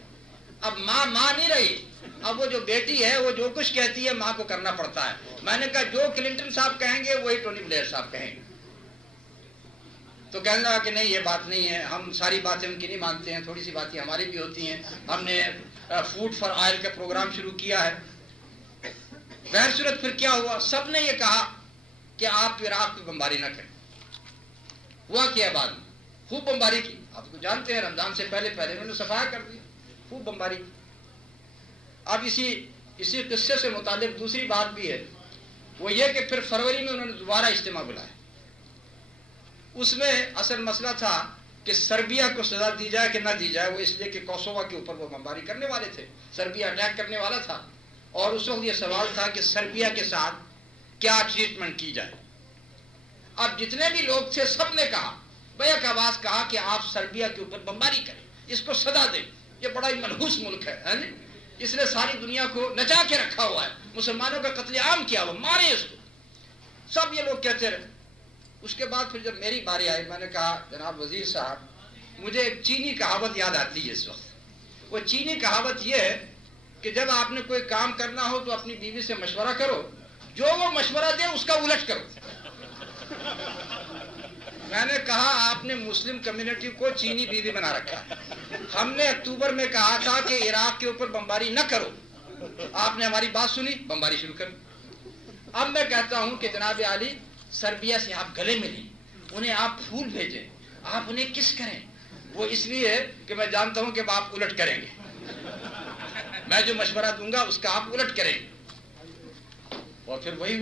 اب ماں نہیں رہی، اب وہ جو بیٹی ہے وہ جو کچھ کہتی ہے ماں کو کرنا پڑتا ہے۔ میں نے کہا جو کلنٹن صاحب کہیں گے وہی ٹونی بلیئر صاحب کہیں گے۔ تو کہنے لگا کہ نہیں یہ بات نہیں ہے، ہم ساری باتیں ان کی نہیں مانتے ہیں، تھوڑی سی باتیں ہماری بھی ہوتی ہیں، ہم نے فوڈ فار آئل کا پروگرام شروع کیا ہے۔ بہر صورت پھر کیا ہوا، سب نے یہ کہا کہ آپ عراق پہ بمباری نہ کریں۔ ہوا کیا بعد میں؟ خوب بمباری کی، آپ کو جانتے ہیں رمضان سے پہلے انہوں نے صفایا کر دیا، خوب بمباری کی۔ اب اسی قصے سے متعلق دوسری بات بھی ہے۔ وہ یہ کہ پھر فروری میں انہوں نے دوبارہ اجتماع بلایا. اس میں اصل مسئلہ تھا کہ سربیا کو سزا دی جائے کہ نہ دی جائے. وہ اس لیے کہ کوسووا کے اوپر وہ بمباری کرنے والے تھے, سربیا اٹیک کرنے والا تھا, اور اس وقت یہ سوال تھا کہ سربیا کے ساتھ کیا ٹریٹمنٹ کی جائے. اب جتنے بھی لوگ تھے سب نے کہا, بیک آواز کہا کہ آپ سربیا کے اوپر بمباری کریں, اس کو سزا دیں, یہ بڑا ہی منحوس ملک ہے, اس نے ساری دنیا کو نچا کے رکھا ہوا ہے, مسلمانوں کا قتل عام کیا ہوا, مارے اس کو. سب یہ لوگ کہتے رہے. اس کے بعد پھر جب میری باری آئی, میں نے کہا جناب وزیر صاحب مجھے ایک چینی کہاوت یاد آتی ہے اس وقت. وہ چینی کہاوت یہ ہے کہ جب آپ نے کوئی کام کرنا ہو تو اپنی بیوی سے مشورہ کرو, جو وہ مشورہ دے اس کا الٹ کرو. میں نے کہا آپ نے مسلم کمیونٹی کو چینی بیوی بنا رکھا. ہم نے اکتوبر میں کہا تھا کہ عراق کے اوپر بمباری نہ کرو, آپ نے ہماری بات سنی, بمباری شروع کر. اب میں کہتا ہوں کہ جناب عالی سربیا سے آپ گلے ملیں, انہیں آپ پھول بھیجیں, آپ انہیں کس کریں. وہ اس لیے کہ میں جانتا ہوں کہ آپ الٹ کریں گے, میں جو مشورہ دوں گا اس کا آپ الٹ کریں. اور پھر وہی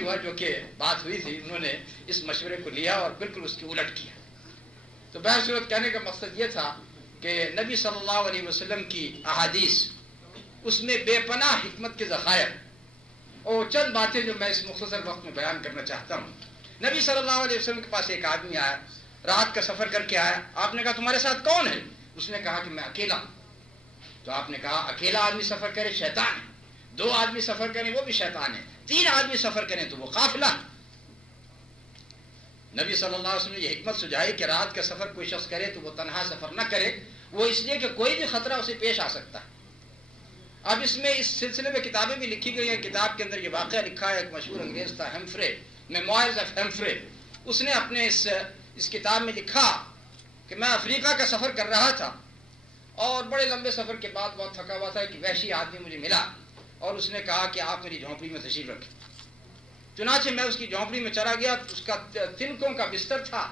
ہوا جو کہ بات ہوئی تھی. انہوں نے اس مشورے کو لیا اور بالکل اس کی الٹ کیا. تو بہرصورت کہنے کا مقصد یہ تھا کہ نبی صلی اللہ علیہ وسلم کی احادیث, اس میں بے پناہ حکمت کے ذخائر, اور چند باتیں جو میں اس مختصر وقت میں بیان کرنا چاہتا ہوں. نبی صلی اللہ علیہ وسلم کے پاس ایک آدمی آیا, رات کا سفر کر کے آیا. آپ نے کہا تمہارے ساتھ کون ہے؟ اس نے کہا کہ میں اکیلا ہوں. تو آپ نے کہا اکیلا آدمی سفر کرے شیطان ہے, 2 آدمی سفر کریں وہ بھی شیطان ہے, 3 آدمی سفر کریں تو وہ قافلہ. نبی صلی اللہ علیہ وسلم نے یہ حکمت سجھائی کہ رات کا سفر کوئی شخص کرے تو وہ تنہا سفر نہ کرے, وہ اس لیے کہ کوئی بھی خطرہ اسے پیش آ سکتا ہے. اب اس میں اس سلسلے میں کتابیں بھی لکھی گئی ہیں. کتاب کے اندر یہ واقعہ لکھا ہے, ایک مشہور انگریز تھا ہیمفرے, میموائرز آف ہیمفرے. اس نے اپنے اس کتاب میں لکھا کہ میں افریقہ کا سفر کر رہا تھا اور بڑے لمبے سفر کے بعد بہت تھکا ہوا تھا. ایک وحشی آدمی مجھے ملا اور اس نے کہا کہ آپ میری جھونپڑی میں تشریف رکھیں. چنانچہ میں اس کی جھونپڑی میں چلا گیا. اس کا تنکوں کا بستر تھا,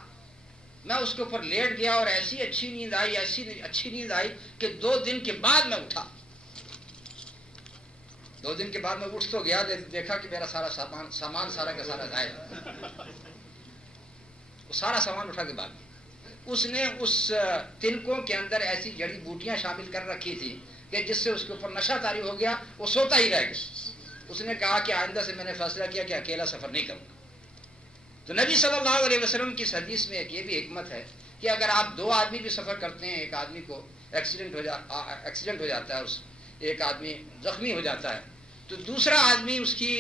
میں اس کے اوپر لیٹ گیا اور ایسی اچھی نیند آئی, ایسی اچھی نیند آئی کہ 2 دن کے بعد میں اٹھا. 2 دن کے بعد میں اٹھ تو گیا, دیکھا کہ میرا سارا سامان سارا کا سارا غائب. وہ سارا سامان اٹھا کے بعد اس نے اس تنکوں کے اندر ایسی جڑی بوٹیاں شامل کر رکھی تھی کہ جس سے اس کے اوپر نشہ طاری ہو گیا, وہ سوتا ہی رہ گیا. اس نے کہا کہ آئندہ سے میں نے فیصلہ کیا کہ اکیلا سفر نہیں کروں گا. تو نبی صلی اللہ علیہ وسلم کی حدیث میں ایک یہ بھی حکمت ہے کہ اگر آپ 2 آدمی بھی سفر کرتے ہیں, ایک آدمی کو ایکسیڈنٹ ہو جاتا ہے, ایک آدمی زخمی ہو جاتا ہے, تو دوسرا آدمی اس کی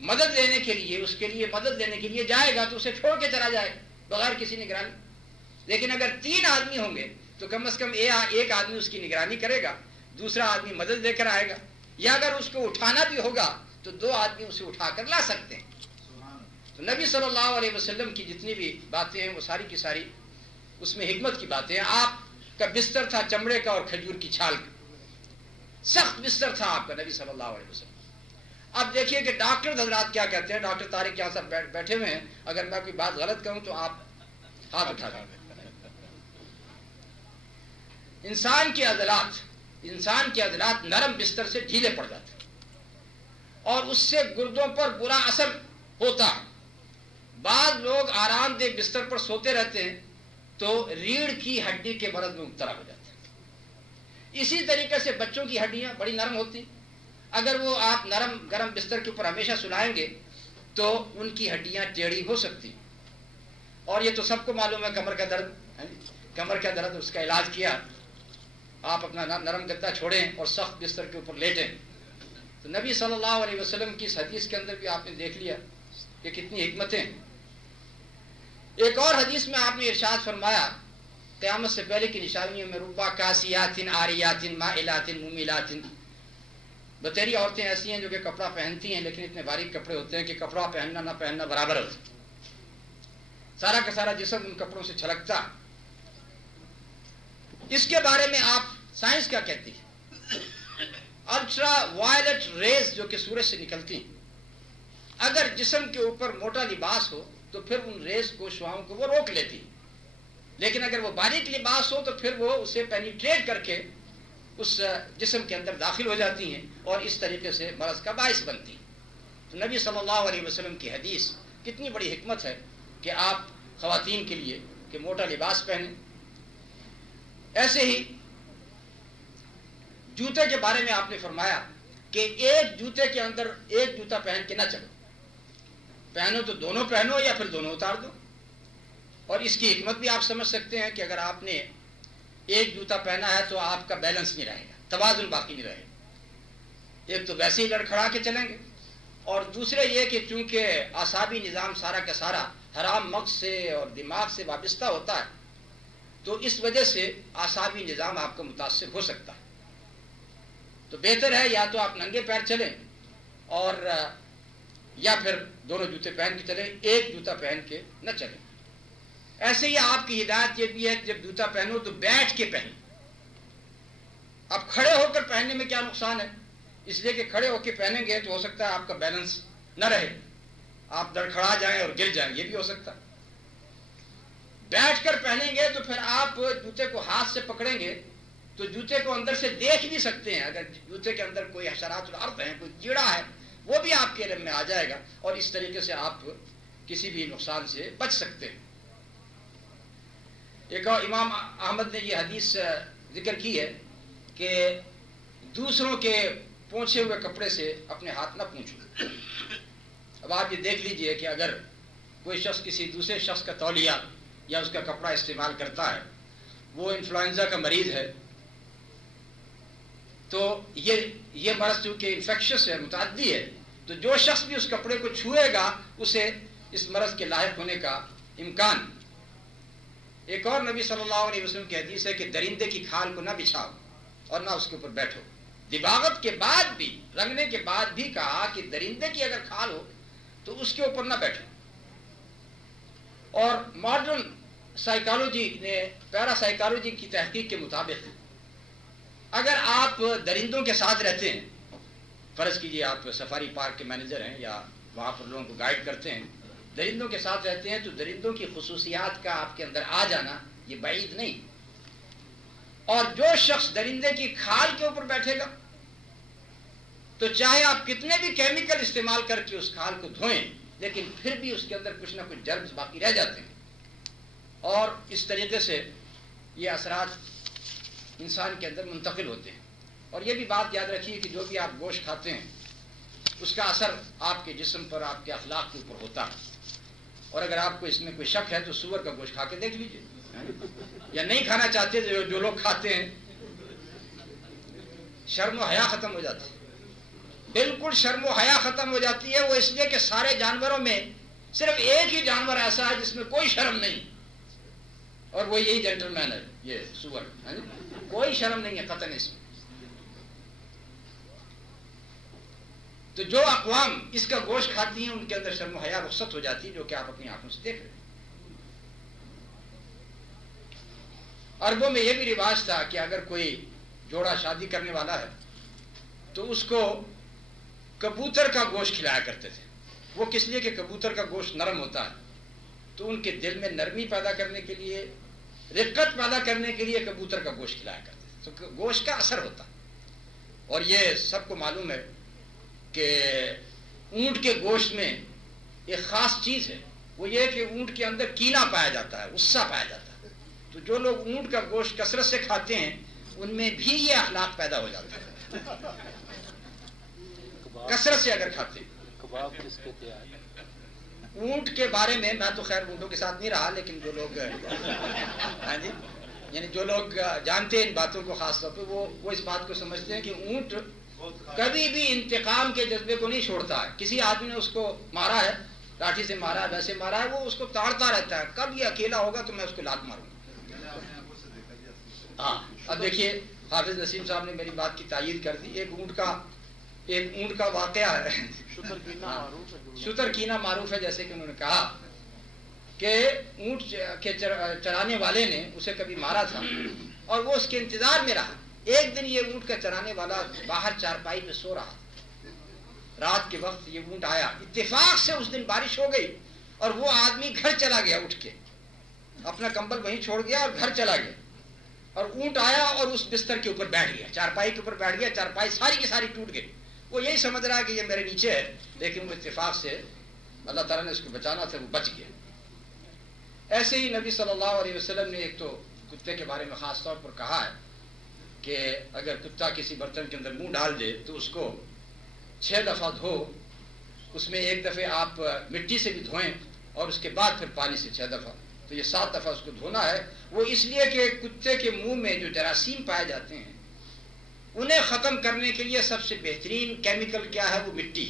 مدد لینے کے لیے, اس کے لیے مدد لینے کے لیے جائے گا تو اسے چھوڑ کے چلا جائے بغیر کسی نگرانی. لیکن اگر 3 آدمی ہوں گے تو کم از کم ایک آدمی اس کی نگرانی کرے گا, دوسرا آدمی مدد لے کر آئے گا, یا اگر اس کو اٹھانا بھی ہوگا تو 2 آدمی اسے اٹھا کر لا سکتے ہیں. تو نبی صلی اللہ علیہ وسلم کی جتنی بھی باتیں ہیں وہ ساری کی ساری اس میں حکمت کی باتیں ہیں. آپ کا بستر تھا چمڑے کا اور کھجور کی چھال کا, سخت بستر تھا آپ کا نبی صلی اللہ علیہ وسلم. اب دیکھیے کہ ڈاکٹر حضرات کیا کہتے ہیں. ڈاکٹر طارق یہاں سب بیٹھے ہوئے ہیں, اگر میں کوئی بات غلط کہوں تو آپ ہاتھ اٹھا دیں. انسان کے عضلات نرم بستر سے ڈھیلے پڑ جاتے ہیں اور اس سے گردوں پر برا اثر ہوتا ہے. بعض لوگ آرام دہ بستر پر سوتے رہتے ہیں تو ریڑھ کی ہڈی کے مرض میں مبتلا ہو جاتے ہیں. اسی طریقے سے بچوں کی ہڈیاں بڑی نرم ہوتی, اگر وہ آپ نرم گرم بستر کے اوپر ہمیشہ سلائیں گے تو ان کی ہڈیاں ٹیڑھی ہو سکتی. اور یہ تو سب کو معلوم ہے, کمر کا درد اس کا علاج کیا, آپ اپنا نرم گدا چھوڑیں اور سخت بستر کے اوپر لیٹیں. تو نبی صلی اللہ علیہ وسلم کی اس حدیث کے اندر بھی آپ نے دیکھ لیا کہ کتنی حکمتیں. ایک اور حدیث میں آپ نے ارشاد فرمایا قیامت سے پہلے کی نشانیوں میں ربا کاسیات عاریات مائلات ممیلات, بتیری عورتیں ایسی ہیں جو کہ کپڑا پہنتی ہیں لیکن اتنے باریک کپڑے ہوتے ہیں کہ کپڑا پہننا نہ پہننا برابر ہوتا ہے, سارا کا سارا جسم ان کپڑوں سے چھلکتا. اس کے بارے میں آپ سائنس کیا کہتی ہے؟ الٹرا وائلٹ ریز جو کہ سورج سے نکلتی, اگر جسم کے اوپر موٹا لباس ہو تو پھر ان ریز کو شعاؤں کو وہ روک لیتی, لیکن اگر وہ باریک لباس ہو تو پھر وہ اسے پینیٹریٹ کر کے اس جسم کے اندر داخل ہو جاتی ہیں اور اس طریقے سے مرض کا باعث بنتی. تو نبی صلی اللہ علیہ وسلم کی حدیث کتنی بڑی حکمت ہے کہ آپ خواتین کے لیے کہ موٹا لباس پہنیں. ایسے ہی جوتے کے بارے میں آپ نے فرمایا کہ ایک جوتے کے اندر ایک جوتا پہن کے نہ چلو، پہنو تو دونوں پہنو یا پھر دونوں اتار دو. اور اس کی حکمت بھی آپ سمجھ سکتے ہیں کہ اگر آپ نے ایک جوتا پہنا ہے تو آپ کا بیلنس نہیں رہے گا، توازن باقی نہیں رہے گا. ایک تو ویسے ہی لڑکھڑا کے چلیں گے، اور دوسرے یہ کہ چونکہ اعصابی نظام سارا کا سارا حرام مغز سے اور دماغ سے وابستہ ہوتا ہے تو اس وجہ سے اعصابی نظام آپ کا متاثر ہو سکتا ہے. تو بہتر ہے یا تو آپ ننگے پیر چلیں اور یا پھر دونوں جوتے پہن کے چلیں، ایک جوتا پہن کے نہ چلیں. ایسے ہی آپ کی ہدایت یہ بھی ہے کہ جب جوتا پہنو تو بیٹھ کے پہنو. اب کھڑے ہو کر پہننے میں کیا نقصان ہے؟ اس لیے کہ کھڑے ہو کے پہنیں گے تو ہو سکتا ہے آپ کا بیلنس نہ رہے، آپ دڑکھڑا جائیں اور گر جائیں، یہ بھی ہو سکتا ہے. بیٹھ کر پہنیں گے تو پھر آپ جوتے کو ہاتھ سے پکڑیں گے تو جوتے کو اندر سے دیکھ بھی سکتے ہیں. اگر جوتے کے اندر کوئی حشرات الارض ہیں، کوئی کیڑا ہے، وہ بھی آپ کے علم میں آ جائے گا اور اس طریقے سے آپ کسی بھی نقصان سے بچ سکتے ہیں. ایک اور امام احمد نے یہ حدیث ذکر کی ہے کہ دوسروں کے پوچھے ہوئے کپڑے سے اپنے ہاتھ نہ پوچھو. اب آپ یہ دیکھ لیجئے کہ اگر کوئی شخص کسی دوسرے شخص کا تولیہ یا اس کا کپڑا استعمال کرتا ہے، وہ انفلوئنزا کا مریض ہے، تو یہ مرض چونکہ انفیکشس ہے، متعدی ہے، تو جو شخص بھی اس کپڑے کو چھوئے گا اسے اس مرض کے لاحق ہونے کا امکان. ایک اور نبی صلی اللہ علیہ وسلم کی حدیث ہے کہ درندے کی کھال کو نہ بچھاؤ اور نہ اس کے اوپر بیٹھو. دباغت کے بعد بھی، رنگنے کے بعد بھی کہا کہ درندے کی اگر کھال ہو تو اس کے اوپر نہ بیٹھو. اور ماڈرن سائیکالوجی نے، پیرا سائیکالوجی کی تحقیق کے مطابق اگر آپ درندوں کے ساتھ رہتے ہیں، فرض کیجئے آپ سفاری پارک کے مینیجر ہیں یا وہاں پر لوگوں کو گائیڈ کرتے ہیں، درندوں کے ساتھ رہتے ہیں تو درندوں کی خصوصیات کا آپ کے اندر آ جانا یہ بعید نہیں. اور جو شخص درندے کی کھال کے اوپر بیٹھے گا تو چاہے آپ کتنے بھی کیمیکل استعمال کر کے اس کھال کو دھوئیں لیکن پھر بھی اس کے اندر کچھ نہ کچھ جرمز باقی رہ جاتے ہیں. اور اس طریقے سے یہ اثرات انسان کے اندر منتقل ہوتے ہیں. اور یہ بھی بات یاد رکھیے کہ جو بھی آپ گوشت کھاتے ہیں اس کا اثر آپ کے جسم پر، آپ کے اخلاق کے اوپر ہوتا ہے. اور اگر آپ کو اس میں کوئی شک ہے تو سور کا گوشت کھا کے دیکھ لیجئے، یا نہیں کھانا چاہتے جو لوگ کھاتے ہیں، شرم و حیا ختم ہو جاتی ہے. بالکل شرم و حیا ختم ہو جاتی ہے. وہ اس لیے کہ سارے جانوروں میں صرف ایک ہی جانور ایسا ہے جس میں کوئی شرم نہیں، اور وہ یہی جینٹل مین ہے، یہ سور. کوئی شرم نہیں ہے قطعاً اس میں. تو جو اقوام اس کا گوشت کھاتی ہیں ان کے اندر شرم و حیا رخصت ہو جاتی ہے، جو کہ آپ اپنی آنکھوں سے دیکھ رہے ہیں. عربوں میں یہ بھی رواج تھا کہ اگر کوئی جوڑا شادی کرنے والا ہے تو اس کو کبوتر کا گوشت کھلایا کرتے تھے. وہ کس لیے کہ کبوتر کا گوشت نرم ہوتا ہے، تو ان کے دل میں نرمی پیدا کرنے کے لیے، رقت پیدا کرنے کے لیے کبوتر کا گوشت کھلایا کرتے تھے. تو گوشت کا اثر ہوتا. اور یہ سب کو معلوم ہے کہ اونٹ کے گوشت میں ایک خاص چیز ہے، وہ یہ کہ اونٹ کے اندر کینہ پایا جاتا ہے، غصہ پایا جاتا ہے. تو جو لوگ اونٹ کا گوشت کثرت سے کھاتے ہیں ان میں بھی یہ اخلاق پیدا ہو جاتا ہے، کثرت سے اگر کھاتے ہیں. کباب کس کے تیار؟ اونٹ کے بارے میں تو خیر اونٹوں کے ساتھ نہیں رہا، لیکن جو لوگ ہاں جی، یعنی جو لوگ جانتے ہیں ان باتوں کو خاص طور پہ، وہ اس بات کو سمجھتے ہیں کہ اونٹ کبھی بھی انتقام کے جذبے کو نہیں چھوڑتا ہے. کسی آدمی نے اس کو مارا ہے، لاٹھی سے مارا ہے، ویسے مارا ہے، وہ اس کو تاڑتا رہتا ہے، کب یہ اکیلا ہوگا تو میں اس کو لات ماروں گا. ہاں اب دیکھیے حافظ نسیم صاحب نے میری بات کی تائید کر دی. ایک اونٹ کا واقعہ ہے، شتر کینہ معروف ہے، جیسے کہ انہوں نے کہا کہ اونٹ کے چرانے والے نے اسے کبھی مارا تھا اور وہ اس کے انتظار میں رہا. ایک دن یہ اونٹ کا چرانے والا باہر چارپائی پہ سو رہا، رات کے وقت یہ اونٹ آیا. اتفاق سے اس دن بارش ہو گئی اور وہ آدمی گھر چلا گیا، اٹھ کے اپنا کمبل وہیں چھوڑ گیا اور گھر چلا گیا. اور اونٹ آیا اور اس بستر کے اوپر بیٹھ گیا، چارپائی کے اوپر بیٹھ گیا. چارپائی ساری کی ساری ٹوٹ گئی. وہ یہی سمجھ رہا ہے کہ یہ میرے نیچے ہے، لیکن وہ اتفاق سے اللہ تعالیٰ نے اس کو بچانا تھا، وہ بچ گیا۔ ایسے ہی نبی صلی اللہ علیہ وسلم نے ایک تو کتے کے بارے میں خاص طور پر کہا ہے کہ اگر کتا کسی برتن کے اندر منہ ڈال دے تو اس کو 6 دفعہ دھو، اس میں 1 دفعہ آپ مٹی سے بھی دھوئیں اور اس کے بعد پھر پانی سے 6 دفعہ، تو یہ 7 دفعہ اس کو دھونا ہے۔ وہ اس لیے کہ کتے کے منہ میں جو جراثیم پائے جاتے ہیں انہیں ختم کرنے کے لیے سب سے بہترین کیمیکل کیا ہے؟ وہ مٹی،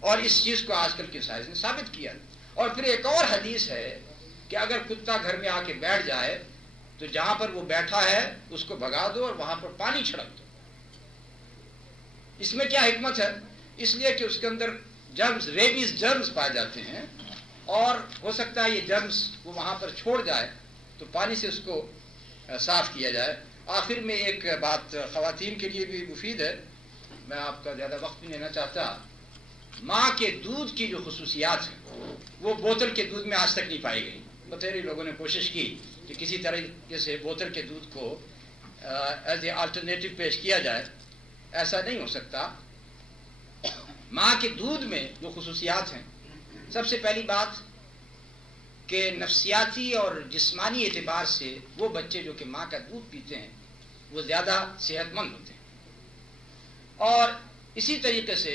اور اس چیز کو آج کل کی سائنس نے ثابت کیا۔ اور پھر ایک اور حدیث ہے کہ اگر کتا گھر میں آ کے بیٹھ جائے تو جہاں پر وہ بیٹھا ہے اس کو بھگا دو اور وہاں پر پانی چھڑک دو۔ اس میں کیا حکمت ہے؟ اس لیے کہ اس کے اندر جرمز، ریبیز جرمز پائے جاتے ہیں، اور ہو سکتا ہے یہ جرمز وہ وہاں پر چھوڑ جائے تو پانی سے اس کو صاف کیا جائے۔ آخر میں ایک بات خواتین کے لیے بھی مفید ہے، میں آپ کا زیادہ وقت نہیں لینا چاہتا۔ ماں کے دودھ کی جو خصوصیات ہیں وہ بوتل کے دودھ میں آج تک نہیں پائی گئی۔ بتھیرے لوگوں نے کوشش کی کہ کسی طریقے سے بوتل کے دودھ کو ایز اے آلٹرنیٹو پیش کیا جائے، ایسا نہیں ہو سکتا۔ ماں کے دودھ میں جو خصوصیات ہیں، سب سے پہلی بات کہ نفسیاتی اور جسمانی اعتبار سے وہ بچے جو کہ ماں کا دودھ پیتے ہیں وہ زیادہ صحت مند ہوتے ہیں۔ اور اسی طریقے سے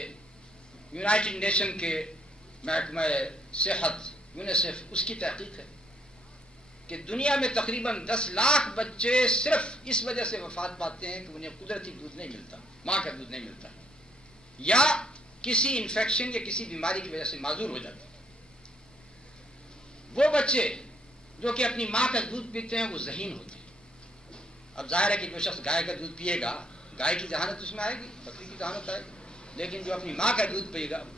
یونائٹڈ نیشن کے محکمہ صحت یونیسیف اس کی تحقیق ہے کہ دنیا میں تقریباً 10 لاکھ بچے صرف اس وجہ سے وفات پاتے ہیں کہ انہیں قدرتی دودھ نہیں ملتا، ماں کا دودھ نہیں ملتا، یا کسی انفیکشن یا کسی بیماری کی وجہ سے معذور ہو جاتے ہیں۔ وہ بچے جو کہ اپنی ماں کا دودھ پیتے ہیں وہ ذہین ہوتے ہیں۔ اب ظاہر ہے کہ جو شخص گائے کا دودھ پیے گا، گائے کی ذہانت اس میں آئے گی، بکری کی ذہانت آئے گی، لیکن جو اپنی ماں کا دودھ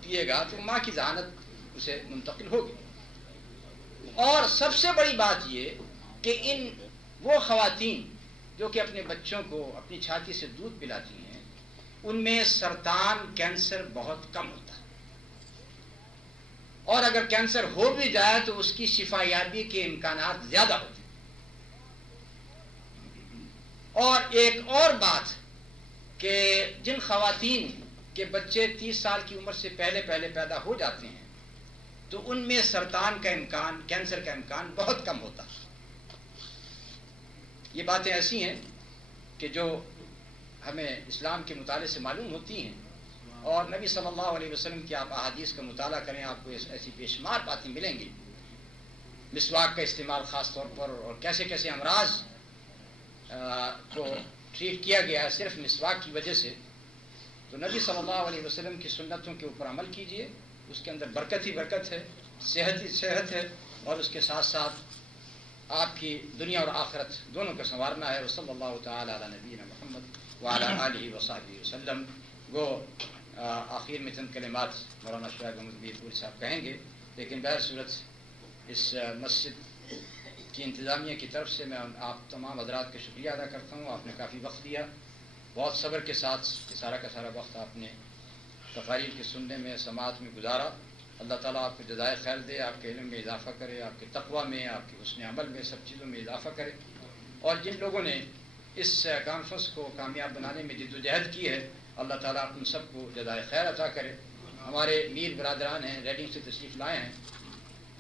پیے گا تو ماں کی ذہانت اسے منتقل ہوگی۔ اور سب سے بڑی بات یہ کہ وہ خواتین جو کہ اپنے بچوں کو اپنی چھاتی سے دودھ پلاتی ہیں ان میں سرطان، کینسر بہت کم ہوتا ہے، اور اگر کینسر ہو بھی جائے تو اس کی شفا یابی کے امکانات زیادہ ہوتے ہیں۔ اور ایک اور بات کہ جن خواتین کے بچے 30 سال کی عمر سے پہلے پیدا ہو جاتے ہیں تو ان میں سرطان کا امکان، کینسر کا امکان بہت کم ہوتا ہے۔ یہ باتیں ایسی ہیں کہ جو ہمیں اسلام کے مطالعے سے معلوم ہوتی ہیں، اور نبی صلی اللہ علیہ وسلم کی آپ احادیث کا مطالعہ کریں آپ کو ایسی بے شمار باتیں ملیں گی۔ مسواک کا استعمال خاص طور پر، اور کیسے کیسے امراض کو ٹریٹ کیا گیا ہے صرف مسواک کی وجہ سے۔ تو نبی صلی اللہ علیہ وسلم کی سنتوں کے اوپر عمل کیجئے، اس کے اندر برکت ہی برکت ہے، صحت ہی صحت ہے، اور اس کے ساتھ ساتھ آپ کی دنیا اور آخرت دونوں کا سنوارنا ہے۔ وصلی اللہ تعالی علی نبینا محمد وعلی آلہ وصحبہ وسلم۔ وہ آخر میں چند کلمات مولانا شعیب احمد میر پوری صاحب کہیں گے، لیکن بہر صورت اس مسجد کی انتظامیہ کی طرف سے میں آپ تمام حضرات کا شکریہ ادا کرتا ہوں۔ آپ نے کافی وقت دیا، بہت صبر کے ساتھ یہ سارا کا سارا وقت آپ نے تقاریر کے سننے میں، سماعت میں گزارا۔ اللہ تعالیٰ آپ کو جزائے خیر دے، آپ کے علم میں اضافہ کرے، آپ کے تقویٰ میں، آپ کے حسن عمل میں، سب چیزوں میں اضافہ کرے۔ اور جن لوگوں نے اس کانفرنس کو کامیاب بنانے میں جد و جہد کی ہے، اللہ تعالیٰ ان سب کو جزائے خیر عطا کرے۔ ہمارے میر برادران ہیں، ریڈنگ سے تشریف لائے ہیں،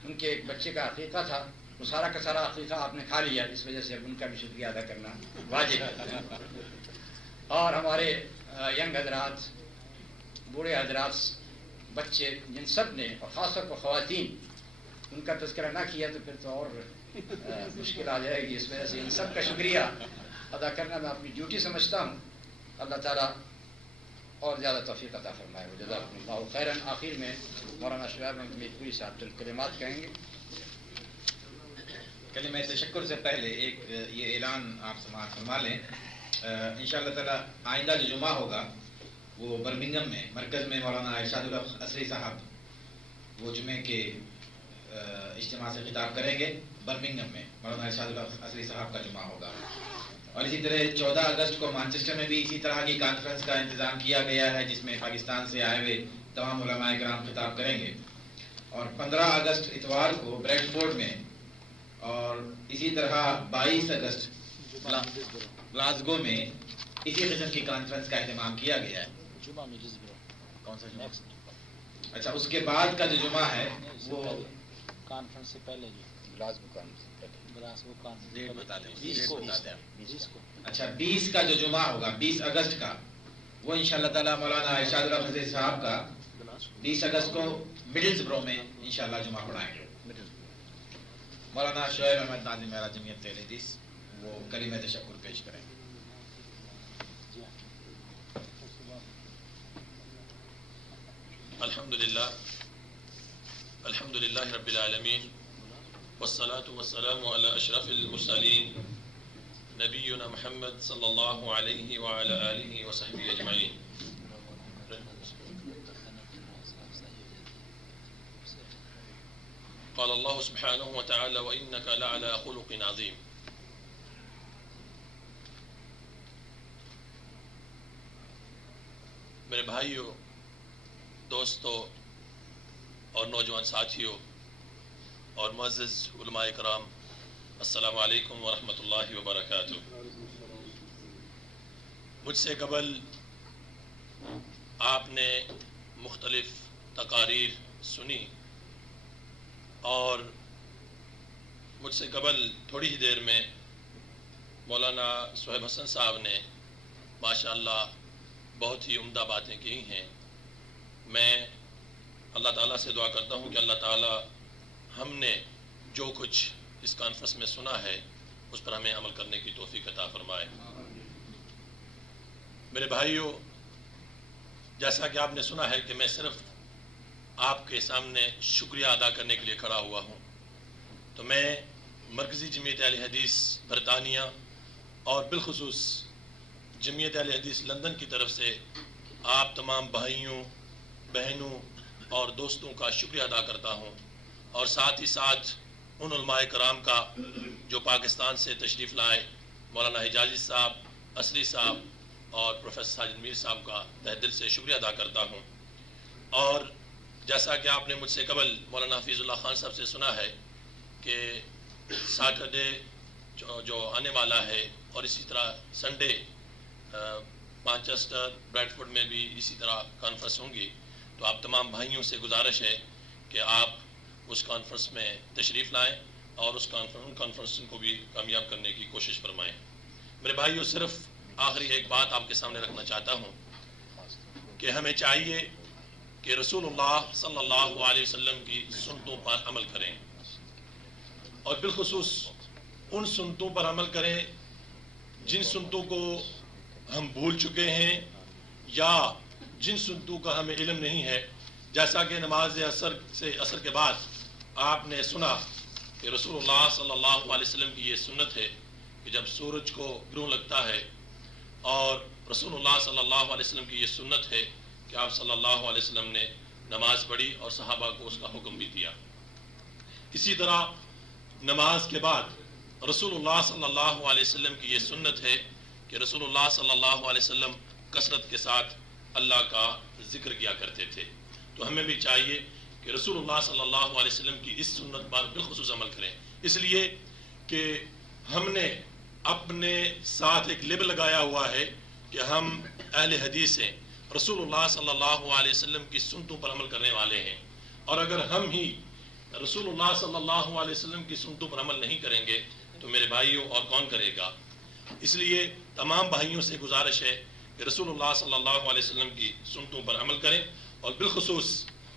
ان کے ایک بچے کا عقیقہ تھا، وہ سارا کا سارا عقیقہ آپ نے کھا لیا، اس وجہ سے اب ان کا بھی شکریہ ادا کرنا واجب ہے۔ اور ہمارے ینگ حضرات، بوڑھے حضرات، بچے، جن سب نے، اور خاص طور پر خواتین، ان کا تذکرہ نہ کیا تو پھر تو اور مشکل آ جائے گی، اس وجہ سے ان سب کا شکریہ ادا کرنا میں اپنی ڈیوٹی سمجھتا ہوں۔ اللہ تعالیٰ اور زیادہ توفیق عطا فرمائے، جزاکم اللہ خیراً۔ آخر میں مولانا شعیب احمد میر پوری صاحب چند کلمات کہیں گے۔ کلمہ تشکر سے پہلے ایک یہ اعلان آپ سماعت فرما لیں۔ انشاءاللہ تعالیٰ آئندہ جو جمعہ ہوگا وہ برمنگم میں، مرکز میں مولانا ارشاد الحق عصری صاحب وہ جمعے کے اجتماع سے خطاب کریں گے۔ برمنگم میں مولانا ارشاد الحق عصری صاحب کا جمعہ ہوگا، اور اسی طرح 14 اگست کو مانچسٹر میں بھی اسی طرح کی کانفرنس کا انتظام کیا گیا ہے، جس میں پاکستان سے آئے ہوئے تمام علماء کرام خطاب کریں گے۔ اور 15 اگست اتوار کو بریڈ فورڈ میں، اور اسی طرح 22 اگست گلاسگو میں اسی قسم کی کانفرنس کا اہتمام کیا گیا ہے۔ جمعہ میں جس برو کون سا جمعہ؟ نیکسٹ اچھا اس کے بعد کا جو جمعہ ہے وہ کانفرنس سے پہلے جو گلاسگو کانفرنس سے پہلے گلاسگو کانفرنس ڈیٹ بتا دیں، 20 کو ڈیٹ بتا دیں۔ 20 کو اچھا 20 کا جو جمعہ ہوگا 20 اگست کا، وہ انشاءاللہ تعالی مولانا ارشاد اللہ فضل صاحب کا 20 اگست کو مڈلز برو میں انشاءاللہ جمعہ پڑھائیں گے۔ مولانا شعیب احمد ناظم میرا جمعیت اہل حدیث وہ کلمہ تشکر پیش کریں گے۔ الحمد للہ رب العالمین والصلاة والسلام علی اشرف المرسلین نبینا محمد صلی اللہ علیہ وعلی آلہ وصحبہ اجمعین۔ قال اللہ سبحانہ وتعالی وإنک لعلی خلق عظیم۔ میرے بھائیوں، دوستوں اور نوجوان ساتھیوں اور معزز علماء کرام، السلام علیکم ورحمۃ اللہ وبرکاتہ۔ مجھ سے قبل آپ نے مختلف تقاریر سنی اور مجھ سے قبل تھوڑی ہی دیر میں مولانا صہیب حسن صاحب نے ماشاءاللہ بہت ہی عمدہ باتیں کی ہیں۔ میں اللہ تعالیٰ سے دعا کرتا ہوں کہ اللہ تعالیٰ ہم نے جو کچھ اس کانفرنس میں سنا ہے اس پر ہمیں عمل کرنے کی توفیق عطا فرمائے۔ میرے بھائیوں، جیسا کہ آپ نے سنا ہے کہ میں صرف آپ کے سامنے شکریہ ادا کرنے کے لیے کھڑا ہوا ہوں، تو میں مرکزی جمعیت اہل حدیث برطانیہ اور بالخصوص جمعیت اہل حدیث لندن کی طرف سے آپ تمام بھائیوں، بہنوں اور دوستوں کا شکریہ ادا کرتا ہوں، اور ساتھ ہی ساتھ ان علماء کرام کا جو پاکستان سے تشریف لائے، مولانا حجازی صاحب، عصری صاحب اور پروفیسر ساجد میر صاحب کا تہ دل سے شکریہ ادا کرتا ہوں۔ اور جیسا کہ آپ نے مجھ سے قبل مولانا حفیظ اللہ خان صاحب سے سنا ہے کہ سیٹرڈے جو آنے والا ہے اور اسی طرح سنڈے مانچسٹر بریڈ فورڈ میں بھی اسی طرح کانفرنس ہوں گی، تو آپ تمام بھائیوں سے گزارش ہے کہ آپ اس کانفرنس میں تشریف لائیں اور اس کانفرنس کو بھی کامیاب کرنے کی کوشش فرمائیں۔ میرے بھائیوں، صرف آخری ایک بات آپ کے سامنے رکھنا چاہتا ہوں کہ ہمیں چاہیے کہ رسول اللہ صلی اللہ علیہ وسلم کی سنتوں پر عمل کریں، اور بالخصوص ان سنتوں پر عمل کریں جن سنتوں کو ہم بھول چکے ہیں یا جن سنتوں کا ہمیں علم نہیں ہے۔ جیسا کہ نماز عصر کے بعد آپ نے سنا کہ رسول اللہ صلی اللہ علیہ وسلم کی یہ سنت ہے کہ جب سورج کو گروں لگتا ہے، اور رسول اللہ صلی اللہ علیہ وسلم کی یہ سنت ہے کہ آپ صلی اللہ علیہ وسلم نے نماز پڑھی اور صحابہ کو اس کا حکم بھی دیا۔ اسی طرح نماز کے بعد رسول اللہ صلی اللہ علیہ وسلم کی یہ سنت ہے کہ رسول اللہ صلی اللہ علیہ وسلم کثرت کے ساتھ اللہ کا ذکر کیا کرتے تھے۔ تو ہمیں بھی چاہیے کہ رسول اللہ صلی اللہ علیہ وسلم کی اس سنت پر بالخصوص عمل کریں، اس لیے کہ ہم نے اپنے ساتھ ایک لیبل لگایا ہوا ہے کہ ہم اہل حدیث ہیں، رسول اللہ صلی اللہ علیہ وسلم کی سنتوں پر عمل کرنے والے ہیں، اور اگر ہم ہی رسول اللہ صلی اللہ علیہ وسلم کی سنتوں پر عمل نہیں کریں گے تو میرے بھائیوں اور کون کرے گا؟ اس لیے تمام بھائیوں سے گزارش ہے کہ رسول اللہ صلی اللہ علیہ وسلم کی سنتوں پر عمل کریں اور بالخصوص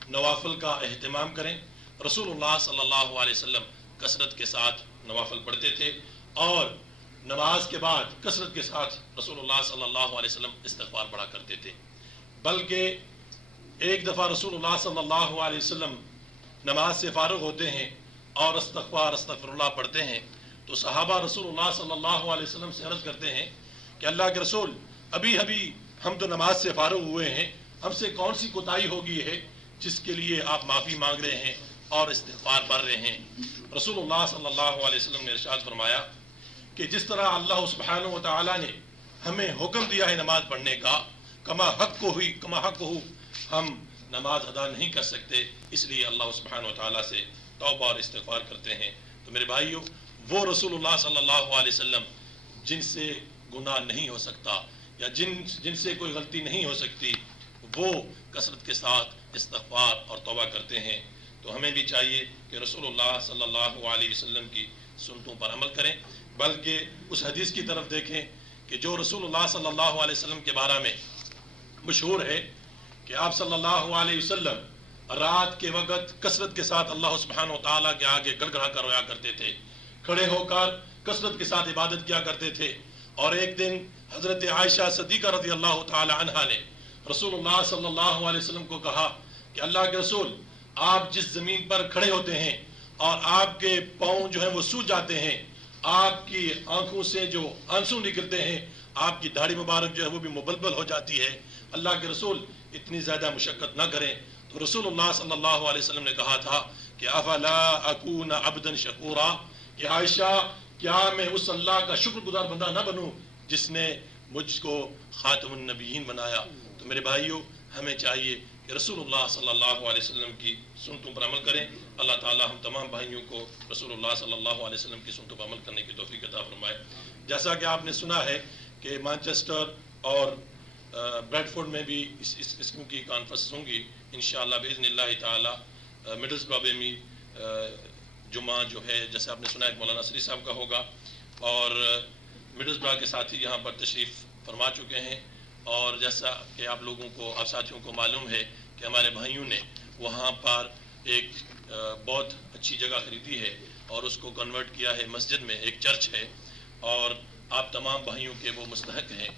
نوافل کا اہتمام کریں۔ رسول اللہ صلی اللہ علیہ وسلم کثرت کے ساتھ نوافل پڑھتے تھے، اور نماز کے بعد کثرت کے ساتھ رسول اللہ صلی اللہ علیہ وسلم استغفار پڑھا کرتے تھے۔ بلکہ ایک دفعہ رسول اللہ صلی اللہ علیہ وسلم نماز سے فارغ ہوتے ہیں اور استغفر اللہ پڑھتے ہیں، تو صحابہ رسول اللہ صلی اللہ علیہ وسلم سے عرض کرتے ہیں کہ اللہ کے رسول، ابھی ہم تو نماز سے فارغ ہوئے ہیں، ہم سے کون سی کوتاہی ہوگی ہے جس کے لیے آپ معافی مانگ رہے ہیں اور استغفار پڑھ رہے ہیں؟ رسول اللہ صلی اللہ علیہ وسلم نے ارشاد فرمایا کہ جس طرح اللہ سبحانہ و تعالیٰ نے ہمیں حکم دیا ہے نماز پڑھنے کا، کما حق ہو ہم نماز ادا نہیں کر سکتے، اس لیے اللہ سبحانہ و تعالیٰ سے توبہ اور استغفار کرتے ہیں۔ تو میرے بھائیوں، وہ رسول اللہ صلی اللہ علیہ وسلم جن سے گناہ نہیں ہو سکتا یا جن سے کوئی غلطی نہیں ہو سکتی، وہ کثرت کے ساتھ استغفار اور توبہ کرتے ہیں. تو ہمیں بھی چاہیے کہ رسول اللہ صلی اللہ علیہ وسلم کی سنتوں پر عمل کریں، بلکہ اس حدیث کی طرف دیکھیں کہ جو رسول اللہ صلی اللہ علیہ وسلم کے بارے میں مشہور ہے کہ آپ صلی اللہ علیہ وسلم رات کے وقت کثرت کے ساتھ اللہ سبحانہ و تعالیٰ کے آگے گڑ گڑا کر رویا کرتے تھے، کھڑے ہو کر کثرت کے ساتھ عبادت کیا کرتے تھے. اور ایک دن حضرت عائشہ صدیقہ رضی اللہ تعالی عنہا نے رسول اللہ صلی اللہ علیہ وسلم کو کہا کہ اللہ کے رسول، آپ جس زمین پر کھڑے ہوتے ہیں اور آپ کے پاؤں جو ہیں وہ سوج جاتے ہیں، آپ کی آنکھوں سے جو آنسو نکلتے ہیں، آپ کی داڑھی مبارک جو ہے وہ بھی مبلبل ہو جاتی ہے، اللہ کے رسول اتنی زیادہ مشقت نہ کریں. تو رسول اللہ صلی اللہ علیہ وسلم نے کہا تھا کہ افلا اکون عبدا شکورا، کہ عائشہ کیا میں اس اللہ کا شکر گزار بندہ نہ بنوں جس نے مجھ کو خاتم النبیین بنایا. تو میرے بھائیوں، ہمیں چاہیے کہ رسول اللہ صلی اللہ علیہ وسلم کی سنتوں پر عمل کریں. اللہ تعالی ہم تمام بھائیوں کو رسول اللہ صلی اللہ علیہ وسلم کی سنتوں پر عمل کرنے کی توفیق عطا فرمائے. جیسا کہ آپ نے سنا ہے کہ مانچسٹر اور بریڈ فورڈ میں بھی اس قسم کی کانفرنس ہوں گی انشاءاللہ باذن اللہ تعالی. مڈلسبرا میں جمعہ جو ہے جیسے آپ نے سنا ہے مولانا نصری صاحب کا ہوگا، اور مڈلسبرا کے ساتھی یہاں پر تشریف فرما چکے ہیں. اور جیسا کہ آپ لوگوں کو، آپ ساتھیوں کو معلوم ہے کہ ہمارے بھائیوں نے وہاں پر ایک بہت اچھی جگہ خریدی ہے اور اس کو کنورٹ کیا ہے مسجد میں، ایک چرچ ہے. اور آپ تمام بھائیوں کے وہ مستحق ہیں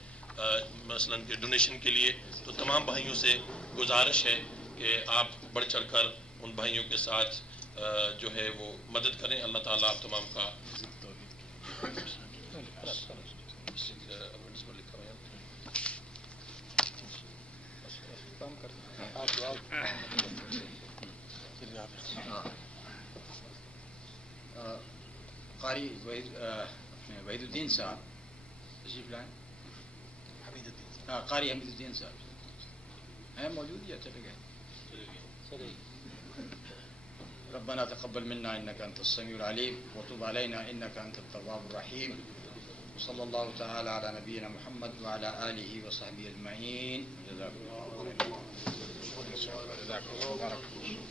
مثلا کہ ڈونیشن کے لیے. تو تمام بھائیوں سے گزارش ہے کہ آپ بڑھ چڑھ کر ان بھائیوں کے ساتھ جو ہے وہ مدد کریں. اللہ تعالیٰ آپ تمام کا قاری وحید الدین صاحب تشریف لائیں. قاری حمید الدین صاحب ہیں موجود یا چلے گئے؟ ربنا تقبل منا انك انت السميع العليم وتب علينا انك انت التواب الرحيم. صلى الله تعالى على نبينا محمد وعلى اله وصحبه اجمعين. جزاكم الله خيرا.